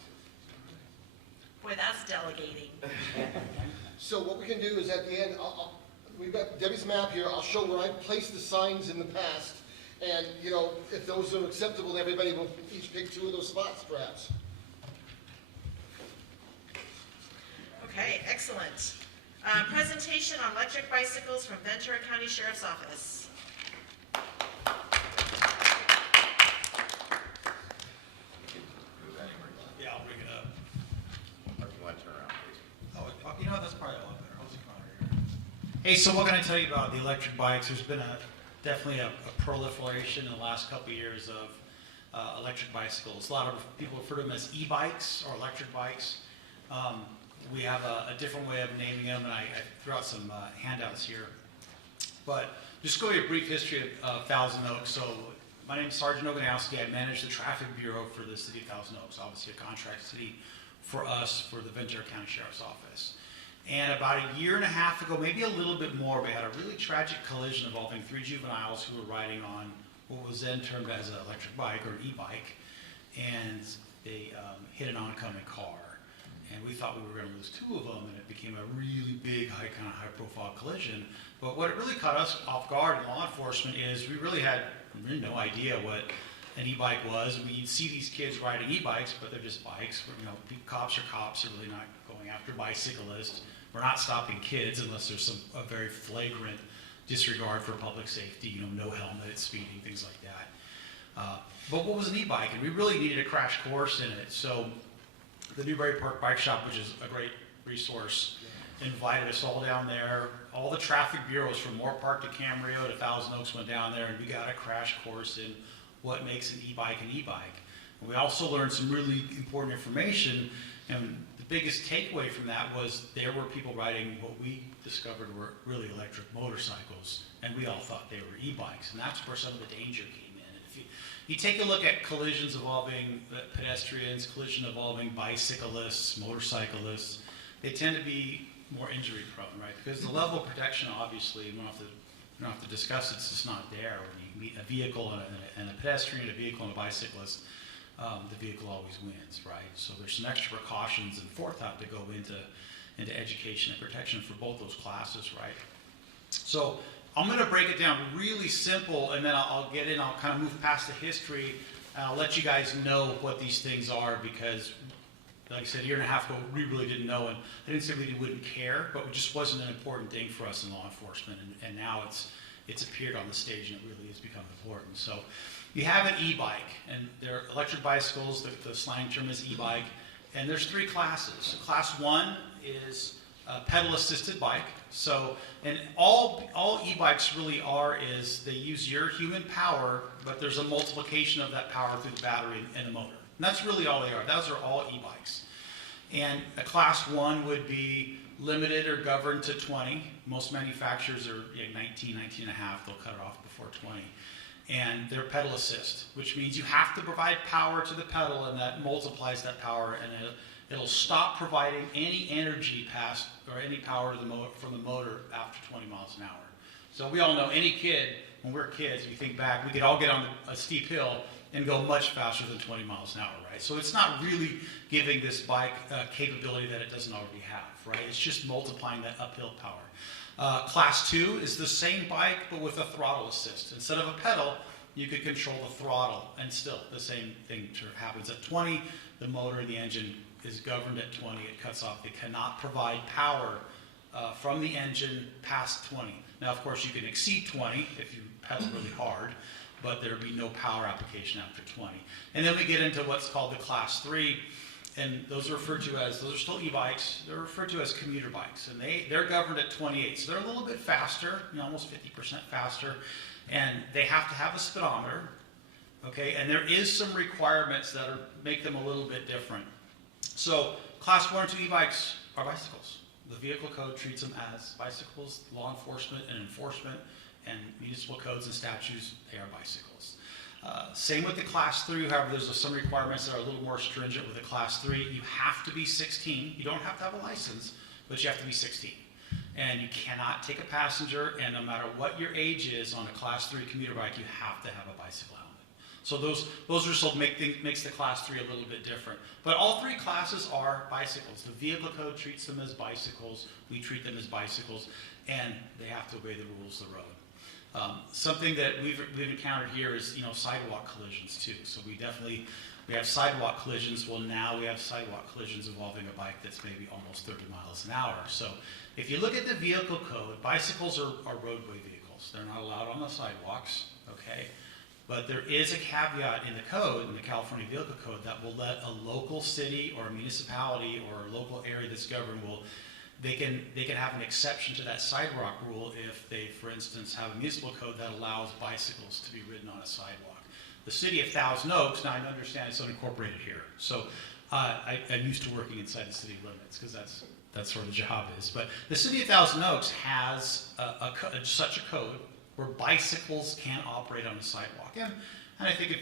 Boy, that's delegating. So what we can do is at the end, we've got Debbie's map here. I'll show where I placed the signs in the past. And, if those are acceptable to everybody, we'll each pick 2 of those spots, perhaps. Okay, excellent. Presentation on electric bicycles from Ventura County Sheriff's Office. Yeah, I'll bring it up. Or if you want to turn around, please. You know what, that's probably a lot better. I'll just come over here. Hey, so what can I tell you about the electric bikes? There's been definitely a proliferation in the last couple of years of electric bicycles. A lot of people refer to them as e-bikes or electric bikes. We have a different way of naming them, and I threw out some handouts here. But just go to a brief history of Thousand Oaks. So my name is Sergeant Oganowski. I manage the traffic bureau for the city of Thousand Oaks, obviously a contract city for us, for the Ventura County Sheriff's Office. And about a year and a half ago, maybe a little bit more, we had a really tragic collision involving 3 juveniles who were riding on what was then termed as an electric bike or an e-bike, and they hit an oncoming car. And we thought we were going to lose 2 of them, and it became a really big, high-profile collision. But what it really caught us off guard in law enforcement is we really had no idea what an e-bike was. I mean, you'd see these kids riding e-bikes, but they're just bikes. Cops are cops. They're really not going after bicyclists. We're not stopping kids unless there's a very flagrant disregard for public safety, no helmet, speeding, things like that. But what was an e-bike? And we really needed a crash course in it. So the Newbury Park Bike Shop, which is a great resource, invited us all down there. All the traffic bureaus from Moore Park to Camarillo to Thousand Oaks went down there, and we got a crash course in what makes an e-bike an e-bike. And we also learned some really important information, and the biggest takeaway from that was there were people riding what we discovered were really electric motorcycles, and we all thought they were e-bikes, and that's where some of the danger came in. And if you take a look at collisions involving pedestrians, collision involving bicyclists, motorcyclists, they tend to be more injury prone, right? Because the level of protection, obviously, we don't have to discuss it, it's just not there. When you meet a vehicle and a pedestrian, a vehicle and a bicyclist, the vehicle always wins, right? So there's some extra precautions and forethought to go into education and protection for both those classes, right? So I'm going to break it down really simple, and then I'll kind of move past the history, and I'll let you guys know what these things are, because like I said, a year and a half ago, we really didn't know, and I didn't say we wouldn't care, but it just wasn't an important thing for us in law enforcement, and now it's appeared on the stage, and it really has become important. So you have an e-bike, and they're electric bicycles, the slang term is e-bike, and there's 3 classes. Class 1 is a pedal-assisted bike. So, and all e-bikes really are is they use your human power, but there's a multiplication of that power through the battery and the motor. And that's really all they are. Those are all e-bikes. And a class 1 would be limited or governed to 20. Most manufacturers are 19, 19 and a half. They'll cut it off before 20. And they're pedal assist, which means you have to provide power to the pedal, and that multiplies that power, and it'll stop providing any energy past or any power to from the motor after 20 miles an hour. So we all know any kid, when we're kids, we think back, we could all get on a steep hill and go much faster than 20 miles an hour, right? So it's not really giving this bike capability that it doesn't already have, right? It's just multiplying that uphill power. Class 2 is the same bike, but with a throttle assist. Instead of a pedal, you could control the throttle, and still the same thing happens. At 20, the motor and the engine is governed at 20. It cuts off. It cannot provide power from the engine past 20. Now, of course, you can exceed 20 if you pedal really hard, but there would be no power application after 20. And then we get into what's called the Class 3, and those are referred to as, those are still e-bikes, they're referred to as commuter bikes, and they're governed at 28. So they're a little bit faster, almost 50% faster, and they have to have a speedometer, okay, and there is some requirements that make them a little bit different. So Class 1 and 2 e-bikes are bicycles. The vehicle code treats them as bicycles. Law enforcement and enforcement and municipal codes and statutes, they are bicycles. Same with the Class 3, however, there's some requirements that are a little more stringent with the Class 3. You have to be 16. You don't have to have a license, but you have to be 16. And you cannot take a passenger, and no matter what your age is on a Class 3 commuter bike, you have to have a bicycle helmet. So those are sort of makes the Class 3 a little bit different. But all 3 classes are bicycles. The vehicle code treats them as bicycles. We treat them as bicycles, and they have to obey the rules of the road. Something that we've encountered here is sidewalk collisions too. So we have sidewalk collisions. Well, now we have sidewalk collisions involving a bike that's maybe almost 30 miles an hour. So if you look at the vehicle code, bicycles are roadway vehicles. They're not allowed on the sidewalks, okay? But there is a caveat in the code, in the California Vehicle Code, that will let a local city or a municipality or a local area that's governed they can have an exception to that sidewalk rule if they, for instance, have a municipal code that allows bicycles to be ridden on a sidewalk. The city of Thousand Oaks, now I understand it's unincorporated here, so I'm used to working inside the city limits because that's sort of the job is. But the city of Thousand Oaks has such a code where bicycles can operate on the sidewalk. And I think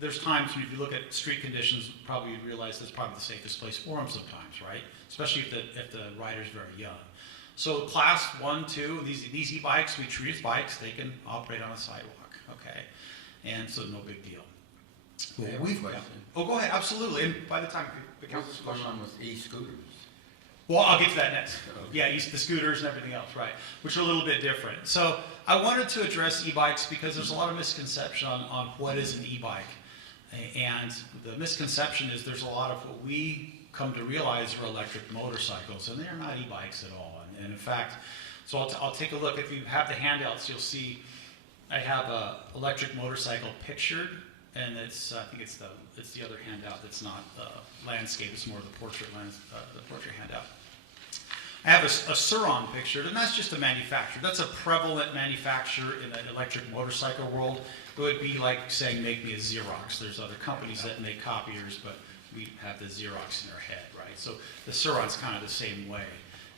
there's times when if you look at street conditions, probably you realize that's probably the safest place for them sometimes, right? Especially if the rider's very young. So Class 1, 2, these e-bikes, we treat as bikes. They can operate on a sidewalk, okay? And so no big deal. Oh, go ahead, absolutely. And by the time the council's What's going on with e-scooters? Well, I'll get to that next. Yeah, the scooters and everything else, right, which are a little bit different. So I wanted to address e-bikes because there's a lot of misconception on what is an e-bike. And the misconception is there's a lot of what we come to realize are electric motorcycles, and they're not e-bikes at all. And in fact, so I'll take a look. If you have the handouts, you'll see I have a electric motorcycle pictured, and I think it's the other handout that's not landscape. It's more the portrait handout. I have a Suron pictured, and that's just a manufacturer. That's a prevalent manufacturer in the electric motorcycle world. It would be like saying, make me a Xerox. There's other companies that make copiers, but we have the Xerox in our head, right? So the Suron's kind of the same way,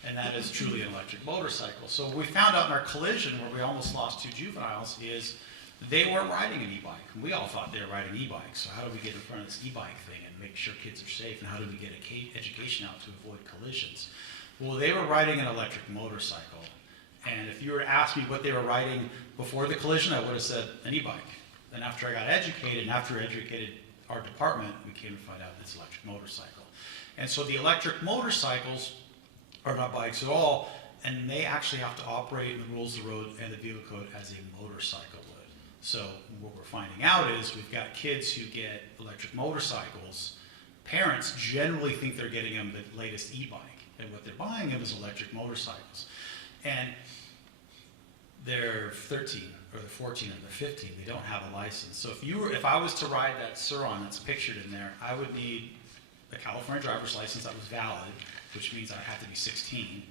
and that is truly an electric motorcycle. So what we found out in our collision, where we almost lost 2 juveniles, is they weren't riding an e-bike. We all thought they were riding e-bikes. So how do we get in front of this e-bike thing and make sure kids are safe, and how do we get education out to avoid collisions? Well, they were riding an electric motorcycle, and if you were to ask me what they were riding before the collision, I would have said an e-bike. Then after I got educated, and after I educated our department, we came to find out it's electric motorcycle. And so the electric motorcycles are not bikes at all, and they actually have to operate in the rules of the road and the vehicle code as a motorcycle would. So what we're finding out is we've got kids who get electric motorcycles parents generally think they're getting them the latest e-bike, and what they're buying them is electric motorcycles. And they're 13, or they're 14, or they're 15. They don't have a license. So if I was to ride that Suron that's pictured in there, I would need a California driver's license that was valid, which means I have to be 16.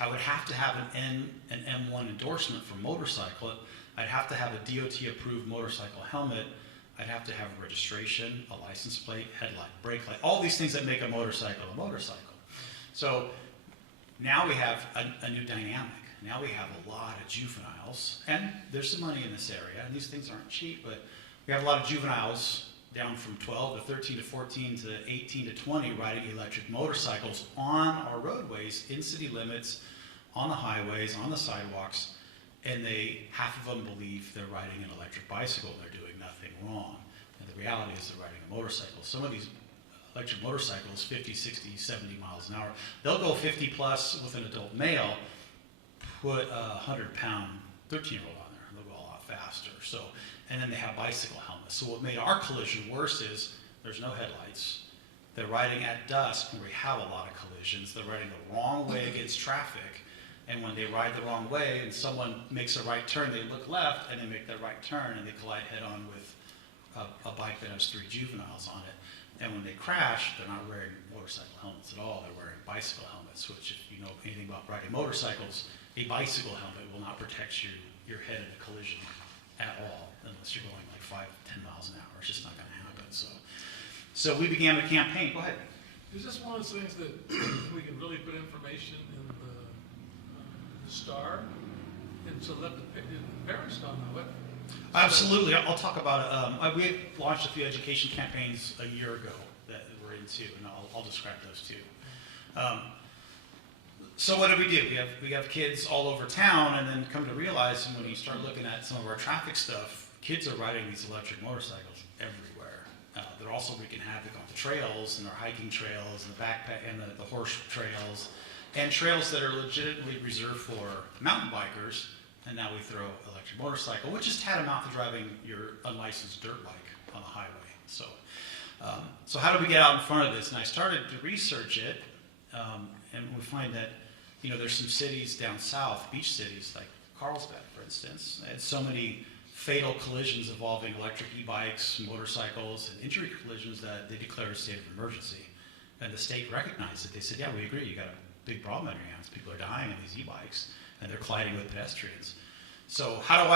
I would have to have an M1 endorsement for motorcycle. I'd have to have a DOT-approved motorcycle helmet. I'd have to have registration, a license plate, headlight, brake light, all these things that make a motorcycle a motorcycle. So now we have a new dynamic. Now we have a lot of juveniles, and there's some money in this area, and these things aren't cheap, but we have a lot of juveniles down from 12 to 13 to 14 to 18 to 20 riding electric motorcycles on our roadways, in city limits, on the highways, on the sidewalks, and half of them believe they're riding an electric bicycle and they're doing nothing wrong. And the reality is they're riding a motorcycle. Some of these electric motorcycles, 50, 60, 70 miles an hour, they'll go 50 plus with an adult male, put a 100-pound 13-year-old on there, and they'll go a lot faster. So, and then they have bicycle helmets. So what made our collision worse is there's no headlights. They're riding at dusk when we have a lot of collisions. They're riding the wrong way against traffic. And when they ride the wrong way and someone makes a right turn, they look left and they make that right turn and they collide head on with a bike that has 3 juveniles on it. And when they crash, they're not wearing motorcycle helmets at all. They're wearing bicycle helmets, which if you know anything about riding motorcycles, a bicycle helmet will not protect your head in a collision at all, unless you're going like 5, 10 miles an hour. It's just not going to happen. So we began a campaign. Go ahead. Is this one of those things that we can really put information in the Star, and so let the parents don't know it? Absolutely. I'll talk about it. We launched a few education campaigns a year ago that we're into, and I'll describe those too. So what do? We have kids all over town, and then come to realize when you start looking at some of our traffic stuff, kids are riding these electric motorcycles everywhere. They're also wreaking havoc on the trails, and their hiking trails, and the backpack, and the horse trails, and trails that are legitimately reserved for mountain bikers. And now we throw electric motorcycle, which is tantamount to driving your unlicensed dirt bike on the highway. So how do we get out in front of this? And I started to research it, and we find that there's some cities down south, beach cities like Carlsbad, for instance, had so many fatal collisions involving electric e-bikes, motorcycles, and injury collisions that they declared a state of emergency. And the state recognized it. They said, yeah, we agree. You got a big problem on your hands. People are dying on these e-bikes, and they're colliding with pedestrians. So how do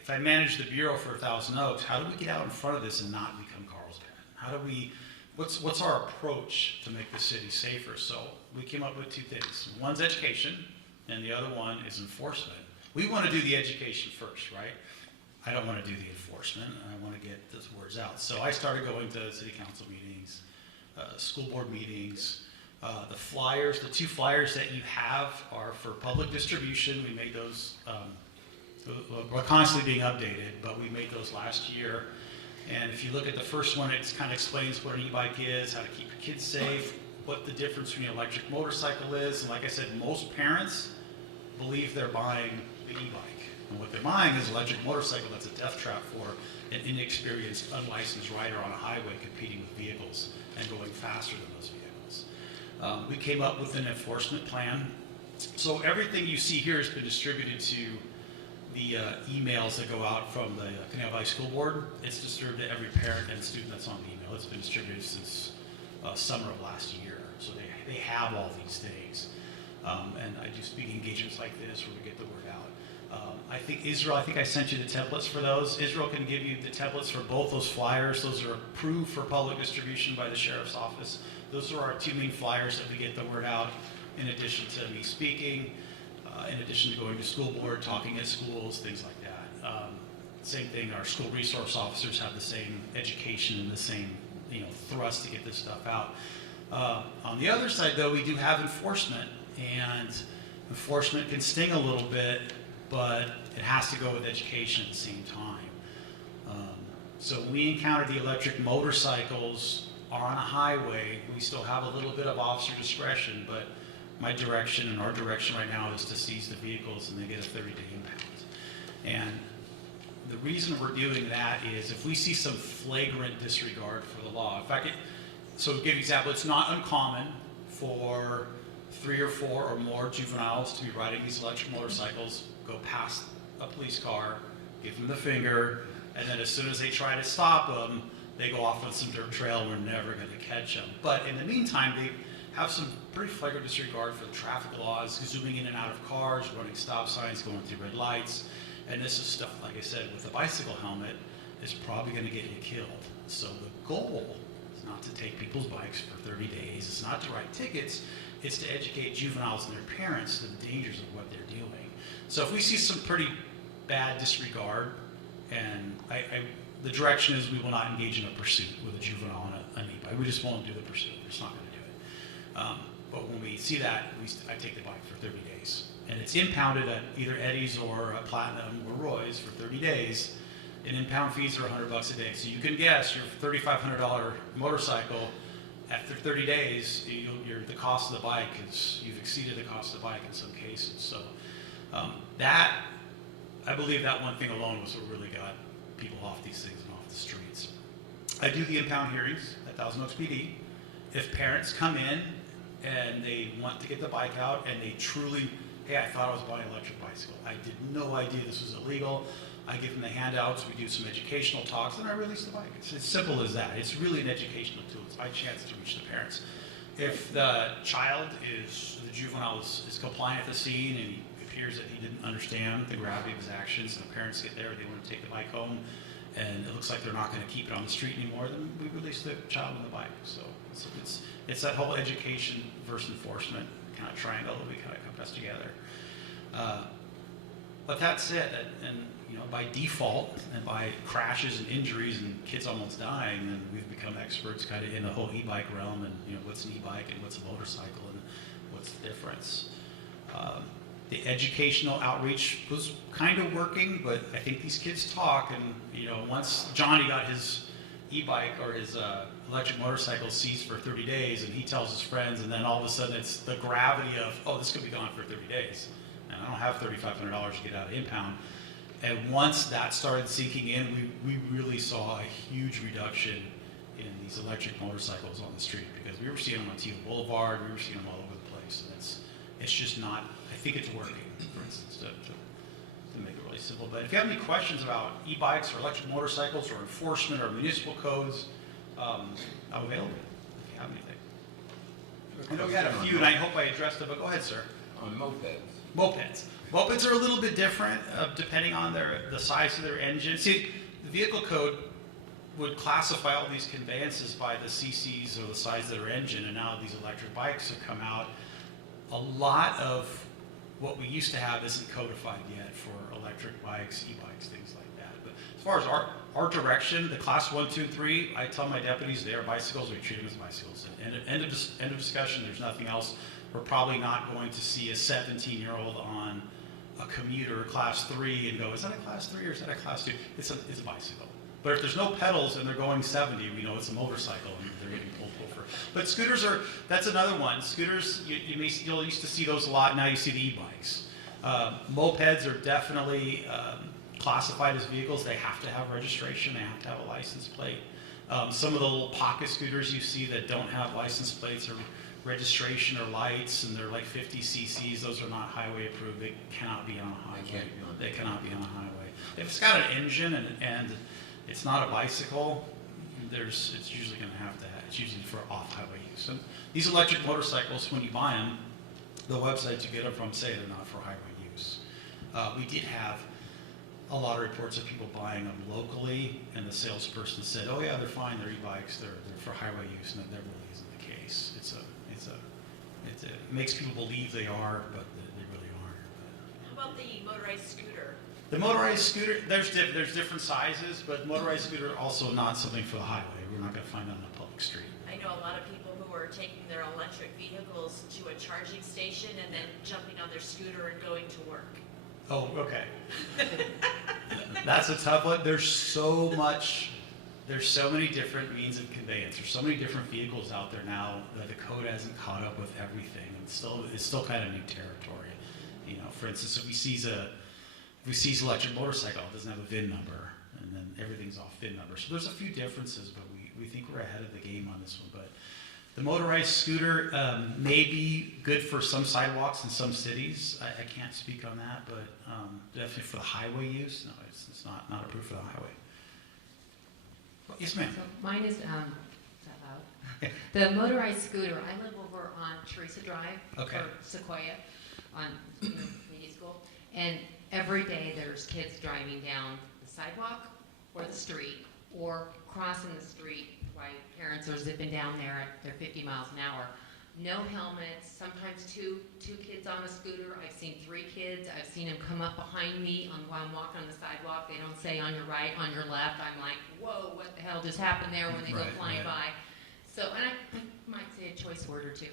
if I manage the Bureau for Thousand Oaks, how do we get out in front of this and not become Carlsbad? What's our approach to make the city safer? So we came up with 2 things. One's education, and the other one is enforcement. We want to do the education first, right? I don't want to do the enforcement. I want to get those words out. So I started going to city council meetings, school board meetings. The flyers, the 2 flyers that you have are for public distribution. We made those, we're constantly being updated, but we made those last year. And if you look at the first one, it kind of explains what an e-bike is, how to keep your kids safe, what the difference between an electric motorcycle is. And like I said, most parents believe they're buying the e-bike. And what they're buying is an electric motorcycle that's a death trap for an inexperienced, unlicensed rider on a highway competing with vehicles and going faster than those vehicles. We came up with an enforcement plan. So everything you see here has been distributed to the emails that go out from the Conejo Valley School Board. It's distributed to every parent and student that's on the email. It's been distributed since summer of last year. So they have all these things. And I do speaking engagements like this where we get the word out. I think Israel, I sent you the templates for those. Israel can give you the templates for both those flyers. Those are approved for public distribution by the Sheriff's Office. Those are our 2 main flyers that we get the word out, in addition to me speaking, in addition to going to school board, talking at schools, things like that. Same thing, our school resource officers have the same education and the same thrust to get this stuff out. On the other side, though, we do have enforcement, and enforcement can sting a little bit, but it has to go with education at the same time. So when we encounter the electric motorcycles on a highway, we still have a little bit of officer discretion, but my direction and our direction right now is to seize the vehicles and they get a 30-day impound. And the reason we're doing that is if we see some flagrant disregard for the law, in fact, So to give you an example, it's not uncommon for 3 or 4 or more juveniles to be riding these electric motorcycles, go past a police car, give them the finger, and then as soon as they try to stop them, they go off on some dirt trail and we're never going to catch them. But in the meantime, they have some pretty flagrant disregard for the traffic laws, zooming in and out of cars, running stop signs, going through red lights. And this is stuff, like I said, with a bicycle helmet, is probably going to get you killed. So the goal is not to take people's bikes for 30 days. It's not to write tickets. It's to educate juveniles and their parents to the dangers of what they're doing. So if we see some pretty bad disregard, and the direction is we will not engage in a pursuit with a juvenile on an e-bike. We just won't do the pursuit. We're just not going to do it. But when we see that, I take the bike for 30 days. And it's impounded at either Eddie's or Platinum or Roy's for 30 days. And impound fees are $100 a day. So you can guess your $3,500 motorcycle, after 30 days, the cost of the bike you've exceeded the cost of the bike in some cases. So I believe that one thing alone was what really got people off these things and off the streets. I do the impound hearings at Thousand Oaks PD. If parents come in and they want to get the bike out and they truly, hey, I thought I was buying an electric bicycle. I did no idea this was illegal. I give them the handouts, we do some educational talks, and I release the bike. It's as simple as that. It's really an educational tool. It's my chance to reach the parents. If the juvenile is compliant at the scene and he appears that he didn't understand the gravity of his actions, and the parents get there, they want to take the bike home, and it looks like they're not going to keep it on the street anymore, then we release the child on the bike. So it's that whole education versus enforcement kind of triangle that we kind of compass together. But that's it, and by default and by crashes and injuries and kids almost dying, then we've become experts kind of in the whole e-bike realm, and what's an e-bike and what's a motorcycle and what's the difference. The educational outreach was kind of working, but I think these kids talk, and once Johnny got his e-bike or his electric motorcycle seized for 30 days, and he tells his friends, and then all of a sudden it's the gravity of, oh, this could be gone for 30 days. And I don't have $3,500 to get out of impound. And once that started sinking in, we really saw a huge reduction in these electric motorcycles on the street, because we were seeing them on Teal Boulevard, we were seeing them all over the place. And it's just not, I think it's working, for instance, to make it really simple. But if you have any questions about e-bikes or electric motorcycles or enforcement or municipal codes, I'm available if you have anything. I know we had a few, and I hope I addressed them, but go ahead, sir. On mopeds. Mopeds. Mopeds are a little bit different depending on the size of their engine. See, the vehicle code would classify all these conveyances by the cc's or the size of their engine, and now these electric bikes have come out. A lot of what we used to have isn't codified yet for electric bikes, e-bikes, things like that. But as far as our direction, the class 1, 2, and 3, I tell my deputies they are bicycles, we treat them as bicycles. And end of discussion, there's nothing else. We're probably not going to see a 17-year-old on a commuter class 3 and go, is that a class 3 or is that a class 2? It's a bicycle. But if there's no pedals and they're going 70, we know it's a motorcycle and they're getting pulled over. But scooters that's another one. Scooters, you'll used to see those a lot, now you see the e-bikes. Mopeds are definitely classified as vehicles. They have to have registration, they have to have a license plate. Some of the little pocket scooters you see that don't have license plates or registration or lights, and they're like 50 cc's. Those are not highway approved. They cannot be on a highway. They cannot be on a highway. If it's got an engine and it's not a bicycle, it's usually going to have to. It's usually for off-highway use. And these electric motorcycles, when you buy them, the websites you get them from say they're not for highway use. We did have a lot of reports of people buying them locally, and the salesperson said, "Oh yeah, they're fine. They're e-bikes. They're for highway use," and that really isn't the case. It makes people believe they are, but they really aren't. How about the motorized scooter? The motorized scooter, there's different sizes, but motorized scooter also not something for the highway. We're not going to find that on a public street. I know a lot of people who are taking their electric vehicles to a charging station and then jumping on their scooter and going to work. Oh, okay. That's a tough one. There's so many different means of conveyance. There's so many different vehicles out there now that the code hasn't caught up with everything. It's still kind of new territory. For instance, if we seize electric motorcycle, it doesn't have a VIN number, and then everything's off VIN number. So there's a few differences, but we think we're ahead of the game on this one. But The motorized scooter may be good for some sidewalks in some cities. I can't speak on that, but definitely for the highway use, no, it's not approved for the highway. Well, yes, ma'am. So mine is that loud? The motorized scooter, I live over on Teresa Drive. Okay. Or Sequoia on Media School. And every day there's kids driving down the sidewalk or the street or crossing the street while parents are zipping down there at their 50 miles an hour. No helmets, sometimes two kids on a scooter. I've seen 3 kids. I've seen them come up behind me while I'm walking on the sidewalk. They don't say on your right, on your left. I'm like, whoa, what the hell just happened there when they go flying by? So, and I might say a choice word or two.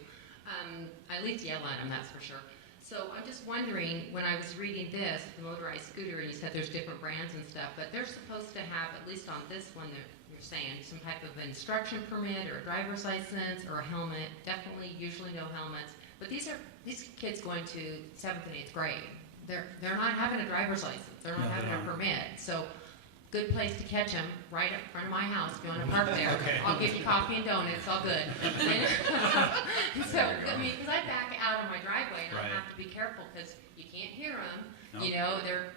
I at least yell at them, that's for sure. So I'm just wondering, when I was reading this, the motorized scooter, and you said there's different brands and stuff, but they're supposed to have, at least on this one that you're saying, some type of instruction permit or a driver's license or a helmet. Definitely, usually no helmets. But these kids going to 7th and 8th grade. They're not having a driver's license. They're not having a permit. So good place to catch them, right up front of my house. If you want to park there, I'll give you coffee and donuts. All good. So I mean, because I back out of my driveway and I have to be careful because you can't hear them. No. You know, they're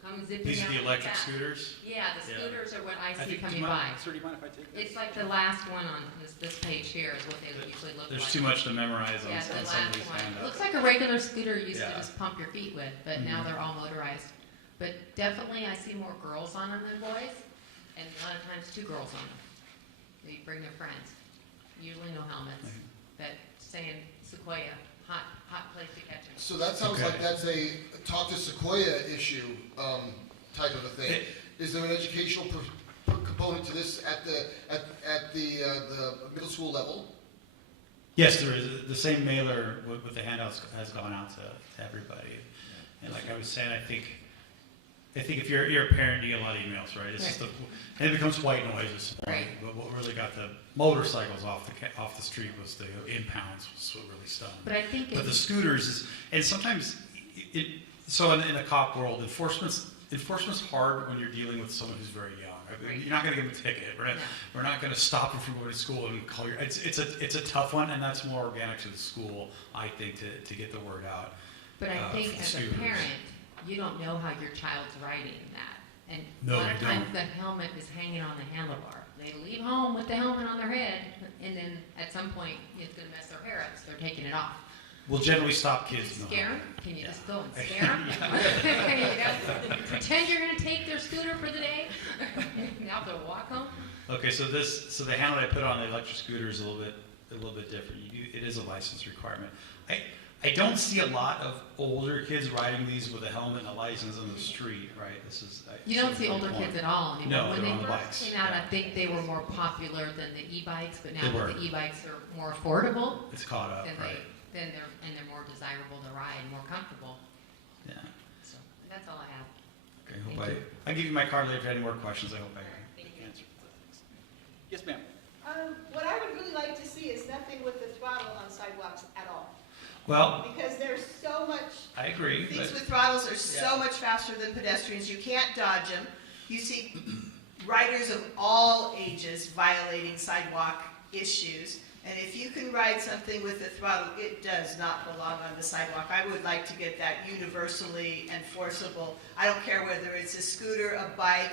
come zipping These are down the electric back. scooters? Yeah, the scooters are what I see think- coming by. Sir, do you mind if I take this? It's like the last one on this page here is what they would usually look There's like. too much to memorize on Yeah, some the of last these one. handouts. Looks like a regular scooter you used to Yeah. just pump your feet with, but now they're all motorized. But definitely I see more girls on them than boys, and a lot of times 2 girls on them. They bring their friends, usually no helmets, but saying Sequoia, hot place to catch them. So that sounds Okay. like that's a talk to Sequoia issue type of a thing. Is there an educational component to this at the middle school level? Yes, there is. The same mailer with the handouts has gone out to everybody. And like I was saying, I think if you're a parent, you get a lot of emails, right? It's just and it becomes white noise at some point. But what really got the motorcycles off the street was the impounds, was what really stung. But I think But the scooters and sometimes so in the cop world, enforcement's hard when you're dealing with someone who's very young. I mean, you're not going to give them a ticket. We're not going to stop them from going to school and call your. It's a tough one, and that's more organic to the school, I think, to get the word out. But I think as a scooters. parent, you don't know how your child's riding that. And No, a lot you of times don't. the helmet is hanging on the handlebar. They leave home with the helmet on their head, and then at some point it's going to mess their hair up, so they're taking it off. We'll generally stop kids. Can you in the scare home. them? Can you just go and scare them? Pretend you're going to take their scooter for the day? Now they'll walk home? Okay, so the handle I put on the electric scooter is a little bit different. It is a license requirement. I don't see a lot of older kids riding these with a helmet and a license on the street, right? You don't see older kids at all anymore. No, When they're they on the first bikes. came out, Yeah. I think they were more popular than the e-bikes, but now They that were. the e-bikes are more affordable, It's caught up, then right? they're more desirable to ride, more comfortable. Yeah. So that's all I have. Okay. Thank Hope you. I'll give you my card later if you have any more questions. I hope I Thank you. answered. Yes, ma'am. What I would really like to see is nothing with the throttle on sidewalks at all. Well, Because there's so much, I agree. things But with throttles are so much faster than pedestrians, you can't dodge them. You see riders of all ages violating sidewalk issues. And if you can ride something with the throttle, it does not belong on the sidewalk. I would like to get that universally enforceable. I don't care whether it's a scooter, a bike,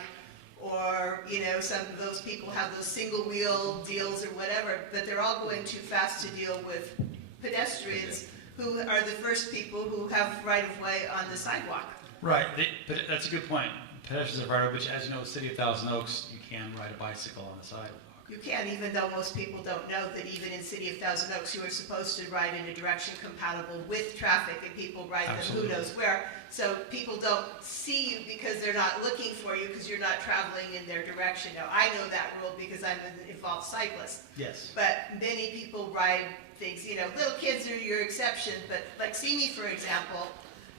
or, some of those people have those single wheel deals or whatever, but they're all going too fast to deal with pedestrians who are the first people who have right-of-way on the sidewalk. right, but that's a good point. Pedestrians are right, but as you know, the city of Thousand Oaks, you can ride a bicycle on the sidewalk. You can, even though most people don't know that even in City of Thousand Oaks, you are supposed to ride in a direction compatible with traffic, and people ride them who Absolutely. knows where. So people don't see you because they're not looking for you because you're not traveling in their direction. Now, I know that rule because I'm an involved cyclist. Yes. But many people ride things, little kids are your exception, but like Simi, for example,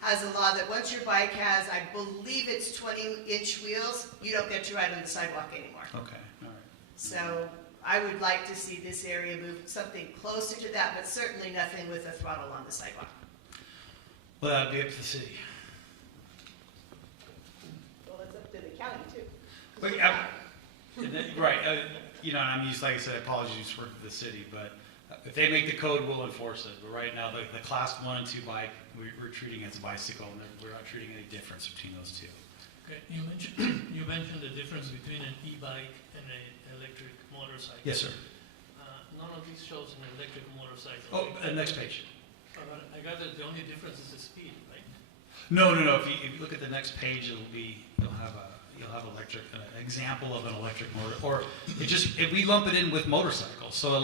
has a law that once your bike has, I believe it's 20-inch wheels, you don't get to ride on the sidewalk anymore. Okay, all right. So I would like to see this area move something closer to that, but certainly nothing with a throttle on the sidewalk. Well, that'd be up to the city. Well, it's up to the county too. Right. you know, I'm used, like I said, apologies for the city, but if they make the code, we'll enforce it. But right now, the class 1 and 2 bike, we're treating as a bicycle, and we're not treating any difference between those two. Okay, you mentioned the difference between an e-bike and an electric motorcycle. Yes, sir. None of these shows an electric motorcycle. Oh, next page. I got that the only difference is the speed, right? No. If you look at the next page, you'll have electric, an example of an electric motor, or if we lump it in with motorcycles. So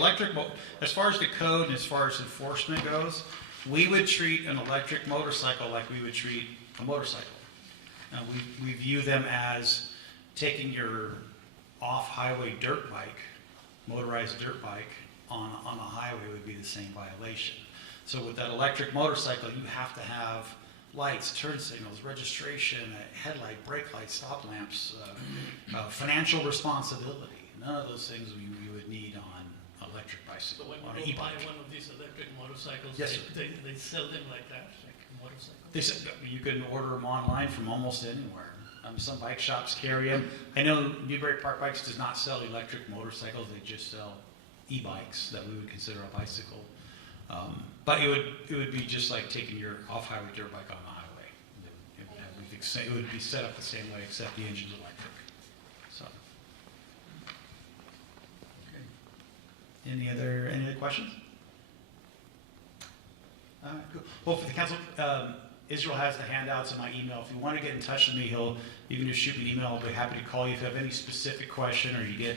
as far as the code and as far as enforcement goes, we would treat an electric motorcycle like we would treat a motorcycle. We view them as taking your off-highway dirt bike, motorized dirt bike, on the highway would be the same violation. So with that electric motorcycle, you have to have lights, turn signals, registration, headlight, brake lights, stop lamps, financial responsibility. None of those things we would need on electric bicycle, So when on you an go buy e-bike. one of these electric motorcycles, Yes, sir. they sell them like that, like motorcycles? They said you can order them online from almost anywhere. Some bike shops carry them. I know Newbury Park Bikes does not sell electric motorcycles. They just sell e-bikes that we would consider a bicycle. But it would be just like taking your off-highway dirt bike on the highway. It would be set up the same way, except the engine's electric. So. Okay. Any other questions? All right, cool. Well, for the council, Israel has the handouts in my email. If you want to get in touch with me, you can just shoot me an email. I'll be happy to call you if you have any specific question, or you get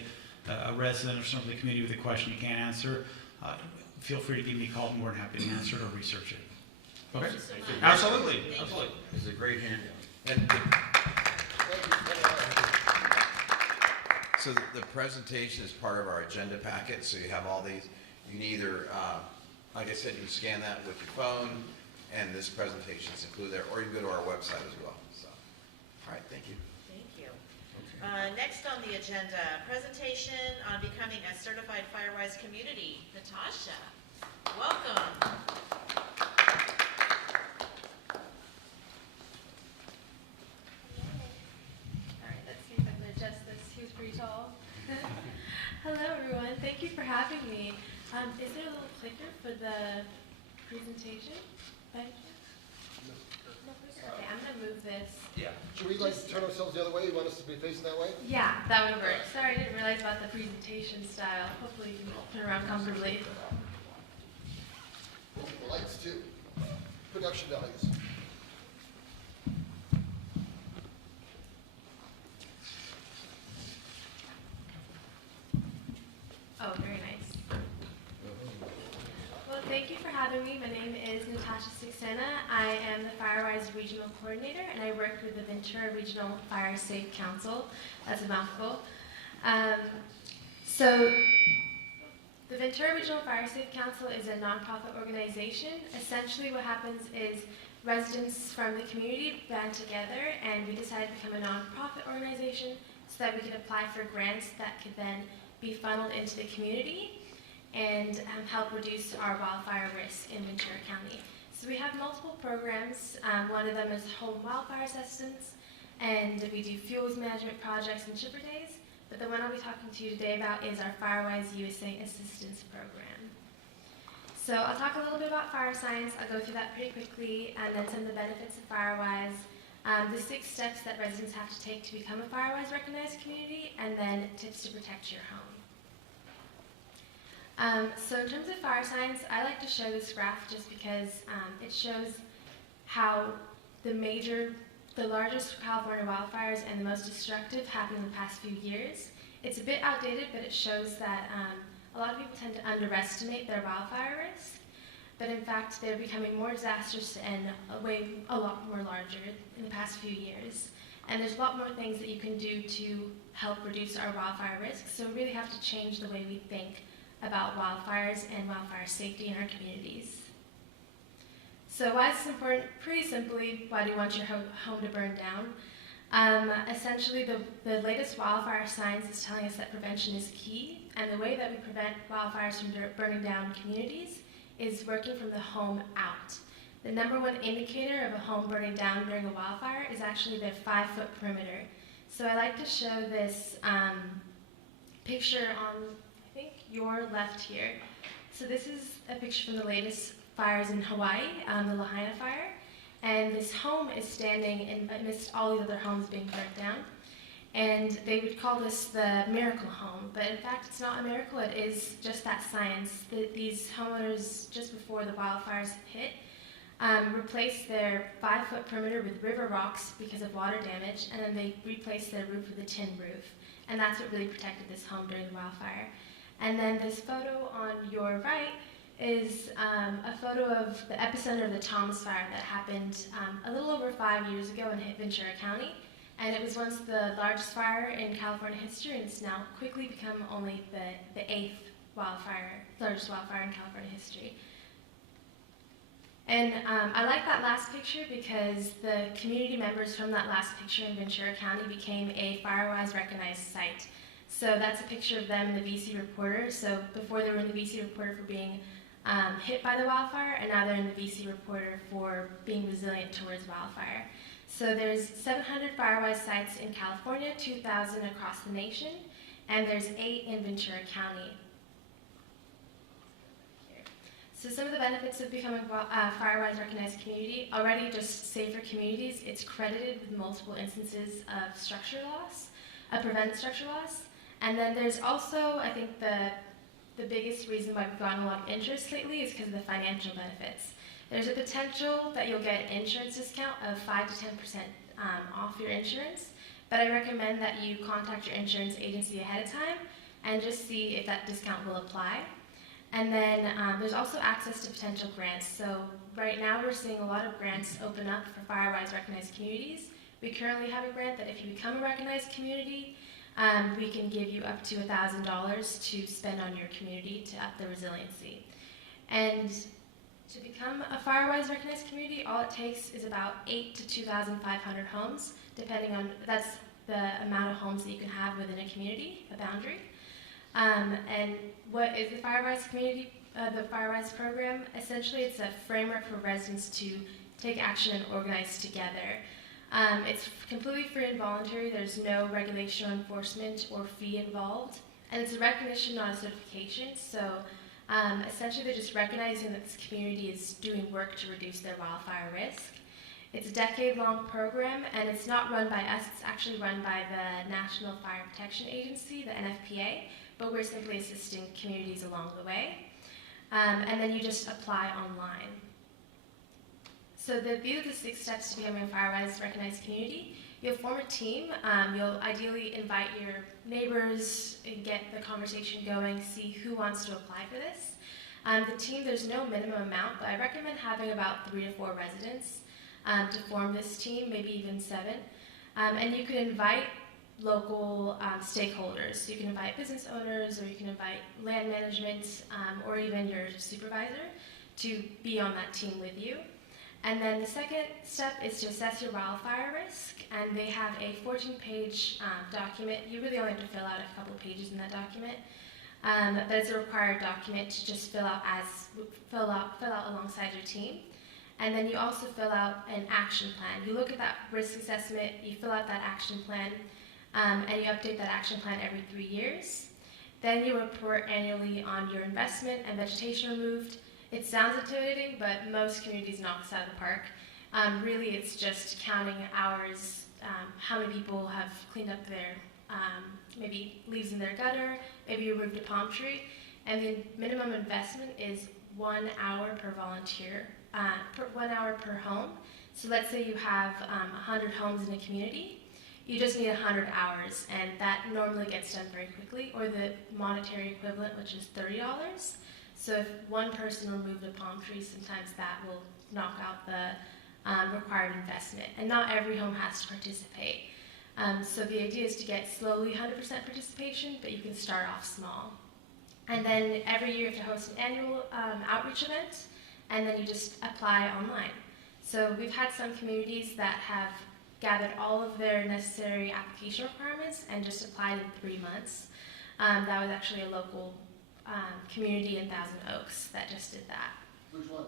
a resident or someone in the community with a question you can't answer. Feel free to give me a call. I'm more than happy to answer it or research it. Okay? Absolutely. Absolutely. It's a great handout. And so the presentation is part of our agenda packet, so you have all these. You can either, like I said, you can scan that with your phone, and this presentation is included there, or you can go to our website as well. So, all right, thank you. Thank you. Next on the agenda, presentation on becoming a certified Firewise community. Natasha, welcome. All right, let's see if I can adjust this. He was pretty tall. Hello, everyone. Thank you for having me. Is there a little clicker for the presentation? Thank you. Okay, I'm going to move this. Yeah. Should we turn ourselves the other way? You want us to be facing that way? Yeah, that would work. Sorry, I didn't realize about the presentation style. Hopefully you can turn around comfortably. The lights too. Production values. Oh, very nice. Well, thank you for having me. My name is Natasha Saxena. I am the Firewise Regional Coordinator, and I work with the Ventura Regional Fire Safe Council. That's a mouthful. So, the Ventura Regional Fire Safe Council is a nonprofit organization. Essentially what happens is residents from the community band together, and we decided to become a nonprofit organization so that we could apply for grants that could then be funneled into the community and help reduce our wildfire risk in Ventura County. So we have multiple programs. One of them is home wildfire assistance, and we do fuels management projects and chipper days. But the one I'll be talking to you today about is our Firewise USA Assistance Program. So I'll talk a little bit about fire science. I'll go through that pretty quickly, and then some of the benefits of Firewise, the 6 steps that residents have to take to become a Firewise recognized community, and then tips to protect your home. So in terms of fire science, I like to show this graph just because it shows how the largest California wildfires and the most destructive happened in the past few years. It's a bit outdated, but it shows that a lot of people tend to underestimate their wildfire risk. But in fact, they're becoming more disastrous and a lot more larger in the past few years. And there's a lot more things that you can do to help reduce our wildfire risk. So we really have to change the way we think about wildfires and wildfire safety in our communities. So why is this important? Pretty simply, why do you want your home to burn down? Essentially, the latest wildfire science is telling us that prevention is key, and the way that we prevent wildfires from burning down communities is working from the home out. The #1 indicator of a home burning down during a wildfire is actually their 5-foot perimeter. So I like to show this picture on, I think, your left here. So this is a picture from the latest fires in Hawaii, the Lahaina fire. And this home is standing in amidst all the other homes being burnt down. And they would call this the miracle home, but in fact it's not a miracle, it is just that science. That these homeowners, just before the wildfires hit, replaced their 5-foot perimeter with river rocks because of water damage, and then they replaced their roof with a tin roof. And that's what really protected this home during the wildfire. And then this photo on your right is a photo of the epicenter of the Thomas Fire that happened a little over 5 years ago and hit Ventura County. And it was once the largest fire in California history, and it's now quickly become only the 8th largest wildfire in California history. And I like that last picture because the community members from that last picture in Ventura County became a FireWise recognized site. So that's a picture of them in the VC Reporter. So before they were in the VC Reporter for being hit by the wildfire, and now they're in the VC Reporter for being resilient towards wildfire. So there's 700 FireWise sites in California, 2,000 across the nation, and there's 8 in Ventura County. So some of the benefits of becoming a FireWise recognized community, already just safer communities, it's credited with multiple instances of structure loss, prevented structure loss. And then there's also, I think the biggest reason why we've gotten a lot of interest lately is because of the financial benefits. There's a potential that you'll get an insurance discount of 5 to 10% off your insurance, but I recommend that you contact your insurance agency ahead of time and just see if that discount will apply. And then there's also access to potential grants. So right now we're seeing a lot of grants open up for FireWise recognized communities. We currently have a grant that if you become a recognized community, we can give you up to $1,000 to spend on your community to up the resiliency. And to become a FireWise recognized community, all it takes is about 8 to 2,500 homes, depending on, that's the amount of homes that you can have within a community, a boundary. And what is the FireWise community, the FireWise program? Essentially, it's a framework for residents to take action and organize together. It's completely free and voluntary. There's no regulation or enforcement or fee involved. And it's a recognition, not a certification. So essentially, they're just recognizing that this community is doing work to reduce their wildfire risk. It's a decade-long program, and it's not run by us. It's actually run by the National Fire Protection Agency, the NFPA, but we're simply assisting communities along the way. And then you just apply online. So these are the 6 steps to becoming a FireWise recognized community. You'll form a team. You'll ideally invite your neighbors and get the conversation going, see who wants to apply for this. The team, there's no minimum amount, but I recommend having about 3 to 4 residents to form this team, maybe even 7. And you can invite local stakeholders. So you can invite business owners, or you can invite land management, or even your supervisor to be on that team with you. And then the second step is to assess your wildfire risk, and they have a 14-page document. You really only have to fill out a couple of pages in that document. That's a required document to just fill out alongside your team. And then you also fill out an action plan. You look at that risk assessment, you fill out that action plan, and you update that action plan every 3 years. Then you report annually on your investment and vegetation removed. It sounds intimidating, but most communities knock this out of the park. Really, it's just counting hours, how many people have cleaned up their maybe leaves in their gutter, maybe you removed a palm tree, and the minimum investment is 1 hour per volunteer, 1 hour per home. So let's say you have 100 homes in a community, you just need 100 hours, and that normally gets done very quickly, or the monetary equivalent, which is $30. So if one person removed a palm tree, sometimes that will knock out the required investment. And not every home has to participate. So the idea is to get slowly 100% participation, but you can start off small. And then every year you have to host an annual outreach event, and then you just apply online. So we've had some communities that have gathered all of their necessary application requirements and just applied in 3 months. That was actually a local community in Thousand Oaks that just did that. Which one?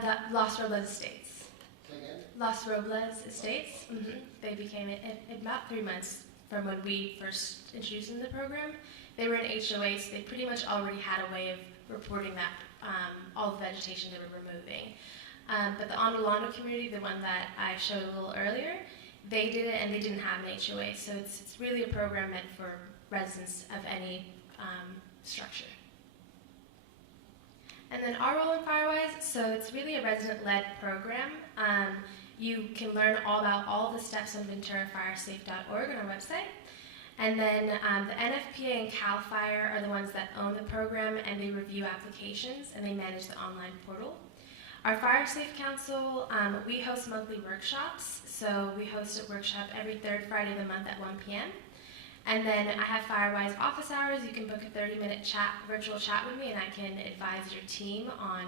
The Los Robles Estates. Say again? Los Robles Estates. They became it in about 3 months from when we first introduced them to the program. they were in HOA, so they pretty much already had a way of reporting that all the vegetation they were removing. But the Ondulando community, the one that I showed a little earlier, they did it and they didn't have an HOA. So it's really a program meant for residents of any structure. And then our role in Firewise, so it's really a resident-led program. You can learn all about all the steps on VenturaFireSafe.org on our website. And then the NFPA and CAL FIRE are the ones that own the program, and they review applications and they manage the online portal. Our Fire Safe Council, we host monthly workshops. So we host a workshop every third Friday of the month at 1 p.m. And then I have Firewise office hours. You can book a 30-minute virtual chat with me, and I can advise your team on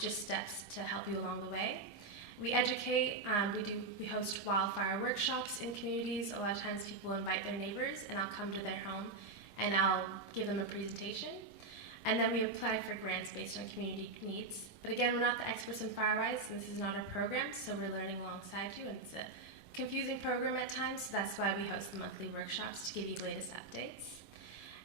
just steps to help you along the way. We educate, we host wildfire workshops in communities. A lot of times people invite their neighbors, and I'll come to their home and I'll give them a presentation. And then we apply for grants based on community needs. But again, we're not the experts in Firewise, and this is not our program, so we're learning alongside you, and it's a confusing program at times, so that's why we host the monthly workshops to give you the latest updates.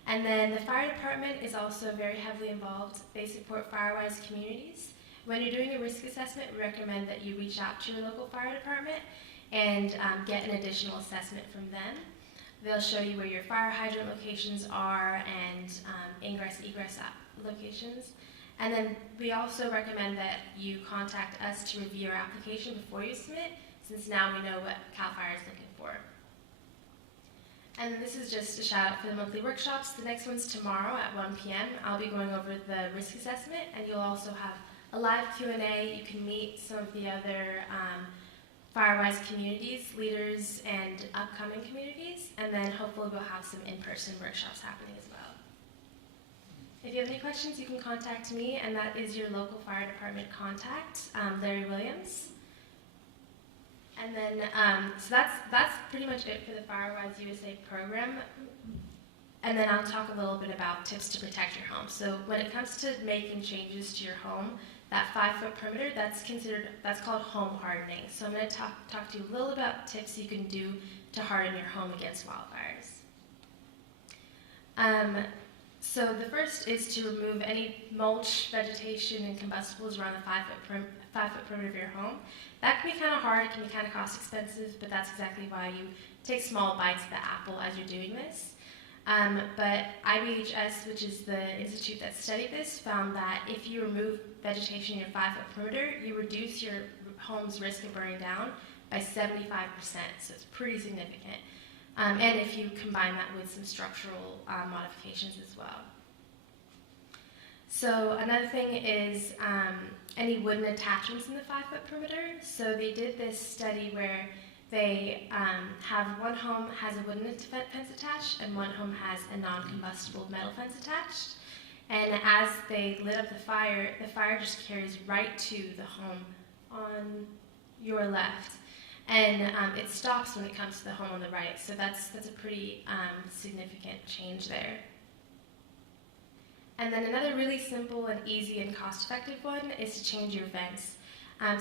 And then the fire department is also very heavily involved. They support Firewise communities. When you're doing a risk assessment, we recommend that you reach out to your local fire department and get an additional assessment from them. They'll show you where your fire hydrant locations are and ingress-egress locations. And then we also recommend that you contact us to review your application before you submit, since now we know what CAL FIRE is looking for. And this is just a shout out for the monthly workshops. The next one's tomorrow at 1 p.m. I'll be going over the risk assessment, and you'll also have a live Q&A. You can meet some of the other Firewise communities, leaders, and upcoming communities, and then hopefully we'll have some in-person workshops happening as well. If you have any questions, you can contact me, and that is your local fire department contact, Larry Williams. And then, so that's pretty much it for the Firewise USA program. And then I'll talk a little bit about tips to protect your home. So when it comes to making changes to your home, that 5-foot perimeter, that's called home hardening. So I'm going to talk to you a little about tips you can do to harden your home against wildfires. So the first is to remove any mulch, vegetation, and combustibles around the 5-foot perimeter of your home. That can be kind of hard, it can be kind of cost expensive, but that's exactly why you take small bites of the apple as you're doing this. But IBHS, which is the institute that studied this, found that if you remove vegetation in your 5-foot perimeter, you reduce your home's risk of burning down by 75%, so it's pretty significant. And if you combine that with some structural modifications as well. So another thing is any wooden attachments in the 5-foot perimeter. So they did this study where they have one home has a wooden fence attached and one home has a non-combustible metal fence attached. And as they lit up the fire just carries right to the home on your left. And it stops when it comes to the home on the right. So that's a pretty significant change there. And then another really simple and easy and cost-effective one is to change your vents.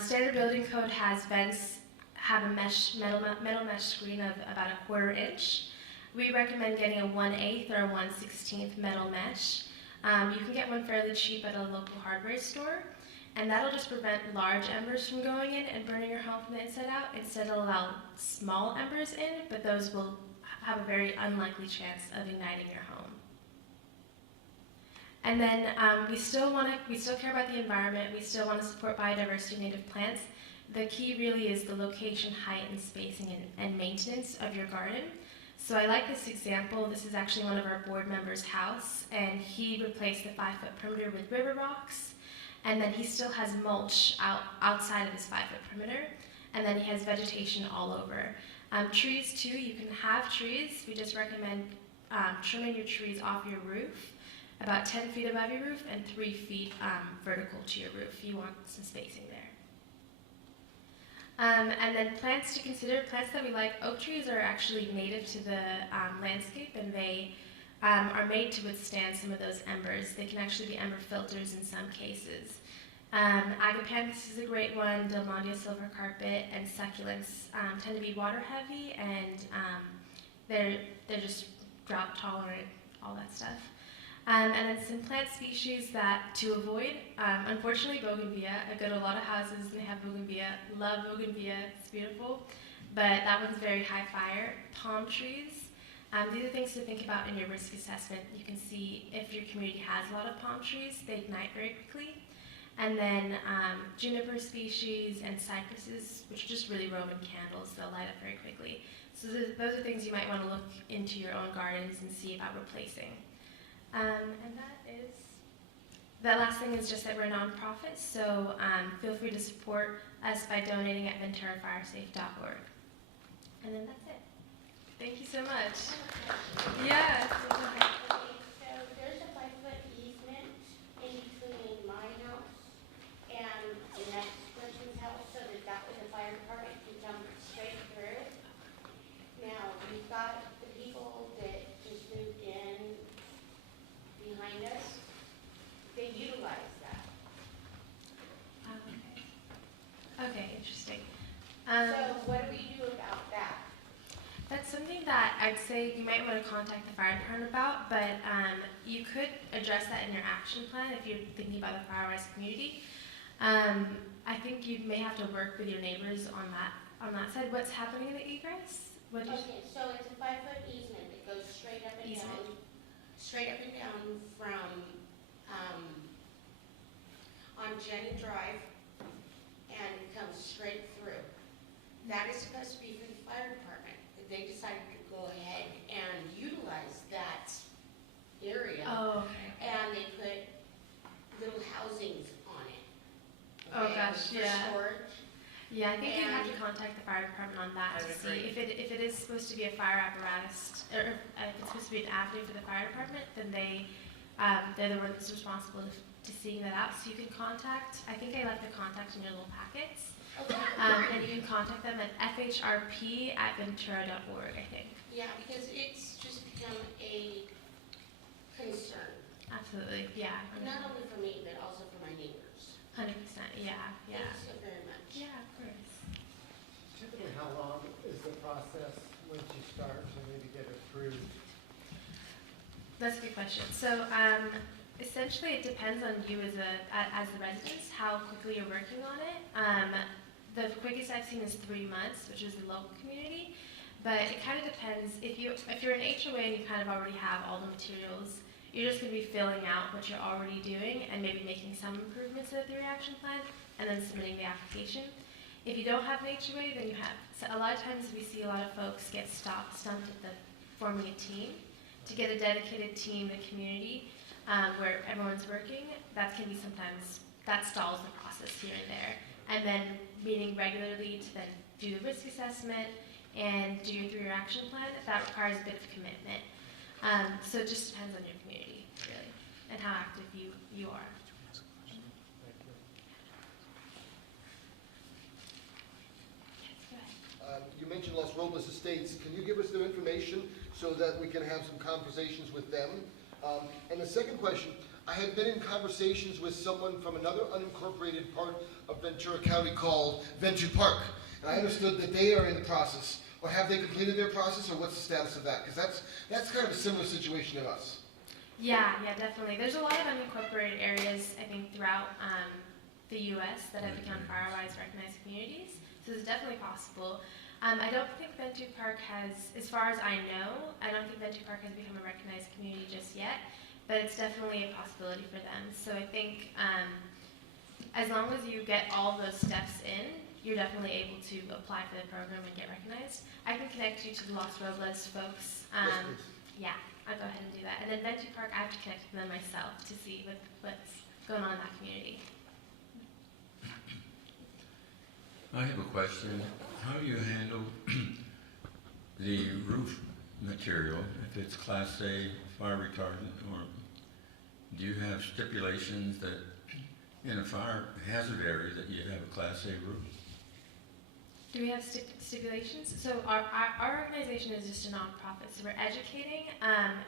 Standard building code has vents have a metal mesh screen of about 1/4 inch. We recommend getting a 1/8 or a 1/16 metal mesh. You can get one fairly cheap at a local hardware store, and that'll just prevent large embers from going in and burning your home from the inside out. Instead, it'll allow small embers in, but those will have a very unlikely chance of igniting your home. And then we still care about the environment. We still want to support biodiversity and native plants. The key really is the location, height, and spacing and maintenance of your garden. So I like this example. This is actually one of our board members' house, and he replaced the 5-foot perimeter with river rocks, and then he still has mulch outside of his 5-foot perimeter, and then he has vegetation all over. Trees too, you can have trees. We just recommend trimming your trees off your roof, about 10 feet above your roof and 3 feet vertical to your roof. You want some spacing there. And then plants to consider, plants that we like. Oak trees are actually native to the landscape, and they are made to withstand some of those embers. They can actually be ember filters in some cases. Agapanthus is a great one, Delmondia silver carpet, and succulents tend to be water heavy, and they're just drought tolerant all that stuff. And then some plant species that to avoid. Unfortunately, bougainvillea. I go to a lot of houses and they have bougainvillea. Love bougainvillea. It's beautiful. But that one's very high fire. Palm trees. These are things to think about in your risk assessment. You can see if your community has a lot of palm trees, they ignite very quickly. And then juniper species and cypresses, which are just really Roman candles, they'll light up very quickly. So those are things you might want to look into your own gardens and see about replacing. And that last thing is just that we're a nonprofit, so feel free to support us by donating at venturafiresafe.org. And then that's it. Thank you so much. Yeah. So there's a 5-foot easement in between my house and the next person's house, so that way the fire department can come straight through. Now, we've got the people that just moved in behind us, they utilize that. Okay, interesting. So what do we do about that? That's something that I'd say you might want to contact the fire department about, but you could address that in your action plan if you're thinking about the fire-wise community. I think you may have to work with your neighbors on that side. What's happening in the egress? Okay, so it's a 5-foot easement that goes straight up and down from on Jenny Drive and comes straight through. That is supposed to be for the fire department. They decided to go ahead and utilize that area. Oh, okay. And they put little housings on it. Oh gosh, for yeah. storage. Yeah, I think you have to contact the fire department on that to see if it is supposed to be a fire apparatus, or if it's supposed to be an avenue for the fire department, then they're the ones responsible to seeing that out. So you can contact, I think I left the contact in your little packets. Okay. And you can contact them at fhrp@ventura.org, I think. Yeah, because it's just become a concern. Absolutely, yeah. Not only for me, but also for my neighbors. 100%, yeah. Thank you so very much. Yeah, of course. Typically, how long is the process once you start to maybe get approved? That's a good question. So essentially, it depends on you as the residents, how quickly you're working on it. The quickest I've seen is 3 months, which is the local community. But it kind of depends. If you're an HOA and you kind of already have all the materials, you're just going to be filling out what you're already doing and maybe making some improvements to the reaction plan and then submitting the application. If you don't have an HOA, then you have. So a lot of times we see a lot of folks get stumped at forming a team. To get a dedicated team in the community where everyone's working, that can be sometimes, that stalls the process here and there. And then meeting regularly to then do the risk assessment and do your 3-year action plan, that requires a bit of commitment. So it just depends on your community, really, and how active you are. You mentioned Los Robles Estates. Can you give us their information so that we can have some conversations with them? And the second question, I had been in conversations with someone from another unincorporated part of Ventura County called Venture Park. And I understood that they are in the process, or have they completed their process, or what's the status of that? Because that's kind of a similar situation to us. Yeah, definitely. There's a lot of unincorporated areas, I think, throughout the U.S. that have become fire-wise recognized communities. So it's definitely possible. I don't think Venture Park has, as far as I know, I don't think Venture Park has become a recognized community just yet, but it's definitely a possibility for them. So I think as long as you get all those steps in, you're definitely able to apply for the program and get recognized. I can connect you to the Los Robles folks. Yes, please. Yeah, I'll go ahead and do that. And then Venture Park, I have to connect with them myself to see what's going on in that community. I have a question. How do you handle the roof material, if it's Class A fire retardant, or do you have stipulations that in a fire hazard area that you have a Class A roof? Do we have stipulations? So our organization is just a nonprofit, so we're educating.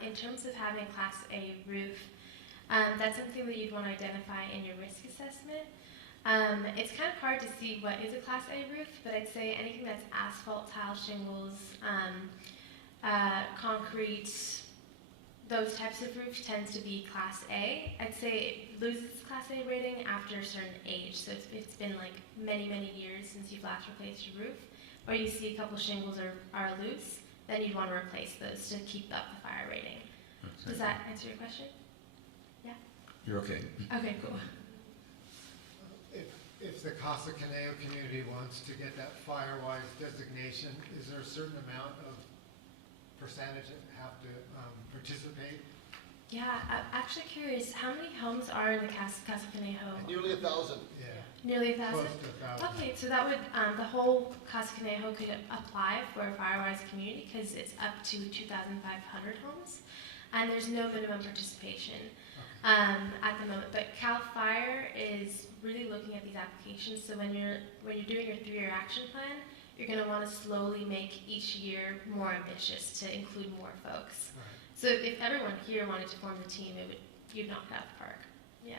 In terms of having Class A roof, that's something that you'd want to identify in your risk assessment. It's kind of hard to see what is a Class A roof, but I'd say anything that's asphalt, tile, shingles, concrete, those types of roofs tends to be Class A. I'd say it loses its Class A rating after a certain age. So it's been like many, many years since you've last replaced your roof, or you see a couple shingles are loose, then you'd want to replace those to keep up the fire rating. Does that answer your question? Yeah? You're okay. Okay, cool. If the Casa Conejo community wants to get that Firewise designation, is there a certain amount of percentage that have to participate? Yeah, I'm actually curious, how many homes are in the Casa Conejo? Nearly 1,000. Yeah. Nearly 1,000? Close to 1,000. Okay, so that would, the whole Casa Conejo could apply for a Firewise community because it's up to 2,500 homes, and there's no minimum participation at the moment. But CAL FIRE is really looking at these applications. So when you're doing your 3-year action plan, you're going to want to slowly make each year more ambitious to include more folks. Right. So if everyone here wanted to form the team, you'd knock it out the park. Yeah.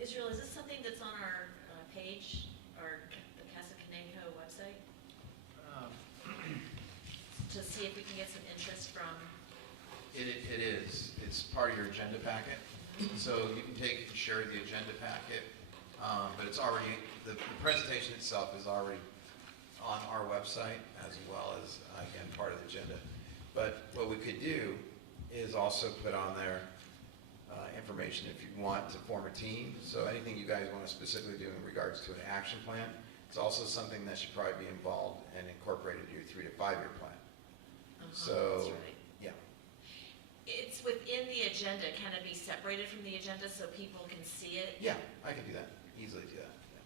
Israel, is this something that's on our page, or the Casa Conejo website? To see if we can get some interest from... It is. It's part of your agenda packet. So you can take and share the agenda packet, but it's already, the presentation itself is already on our website as well as, again, part of the agenda. But what we could do is also put on there information if you want to form a team. So anything you guys want to specifically do in regards to an action plan, it's also something that should probably be involved and incorporated in your 3 to 5 year plan. So, that's right. yeah. It's within the agenda. Can it be separated from the agenda so people can see it? Yeah, I can do that. Easily do that. Yeah.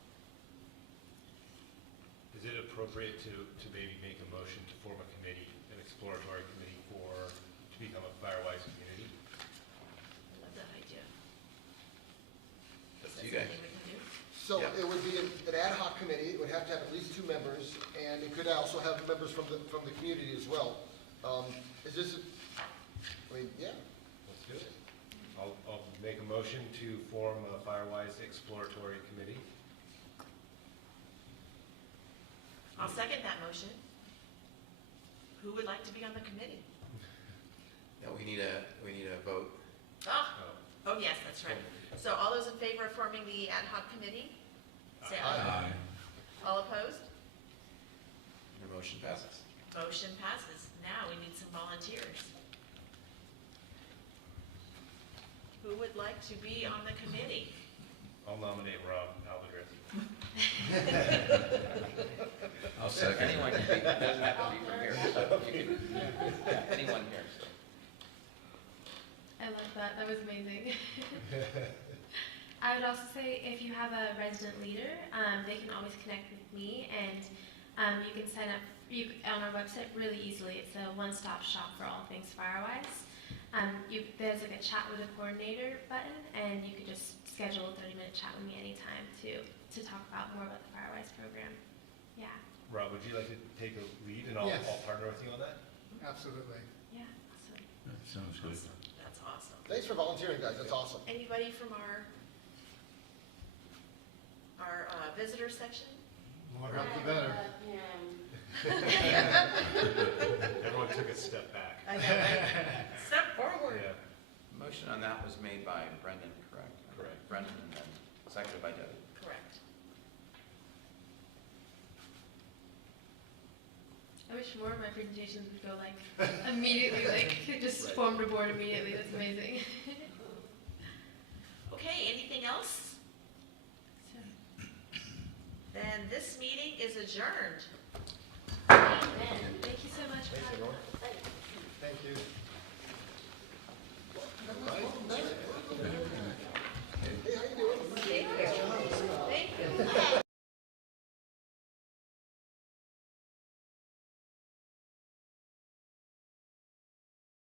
Is it appropriate to maybe make a motion to form a committee, an exploratory committee to become a Firewise community? I love that idea. That's Is that you guys. something we can do? So Yeah. it would be an ad hoc committee. It would have to have at least 2 members, and it could also have members from the community as well. Is this, yeah. Let's do it. I'll make a motion to form a Firewise exploratory committee. I'll second that motion. Who would like to be on the committee? Yeah, we need a vote. Oh yes, that's right. So all those in favor of forming the ad hoc committee? Say aye. Aye. All opposed? Your motion passes. Motion passes. Now we need some volunteers. Who would like to be on the committee? I'll nominate Rob Alvarez. I'll second. Anyone can be, doesn't have to be from here. You can, yeah, anyone here. So. I love that. That was amazing. I would also say if you have a resident leader, they can always connect with me, and you can sign up on our website really easily. It's a one-stop shop for all things Firewise. There's like a chat with a coordinator button, and you can just schedule a 30-minute chat with me anytime to talk about more about the Firewise program. Yeah. Rob, would you like to take a lead, and I'll Yes. partner with you on that? Absolutely. Yeah. Awesome. That sounds good. That's awesome. Thanks for volunteering, guys. That's awesome. Anybody from our visitor section? More help the better. Everyone took a step back. I know, right? Step forward. Yeah. Motion on that was made by Brendan, correct? Correct. Brendan, and then seconded by Debbie. Correct. I wish more of my presentations would go like immediately, like just formed a board immediately. That's amazing. Okay, anything else? Then this meeting is adjourned. Thank you so much for having us. Thank you. Right.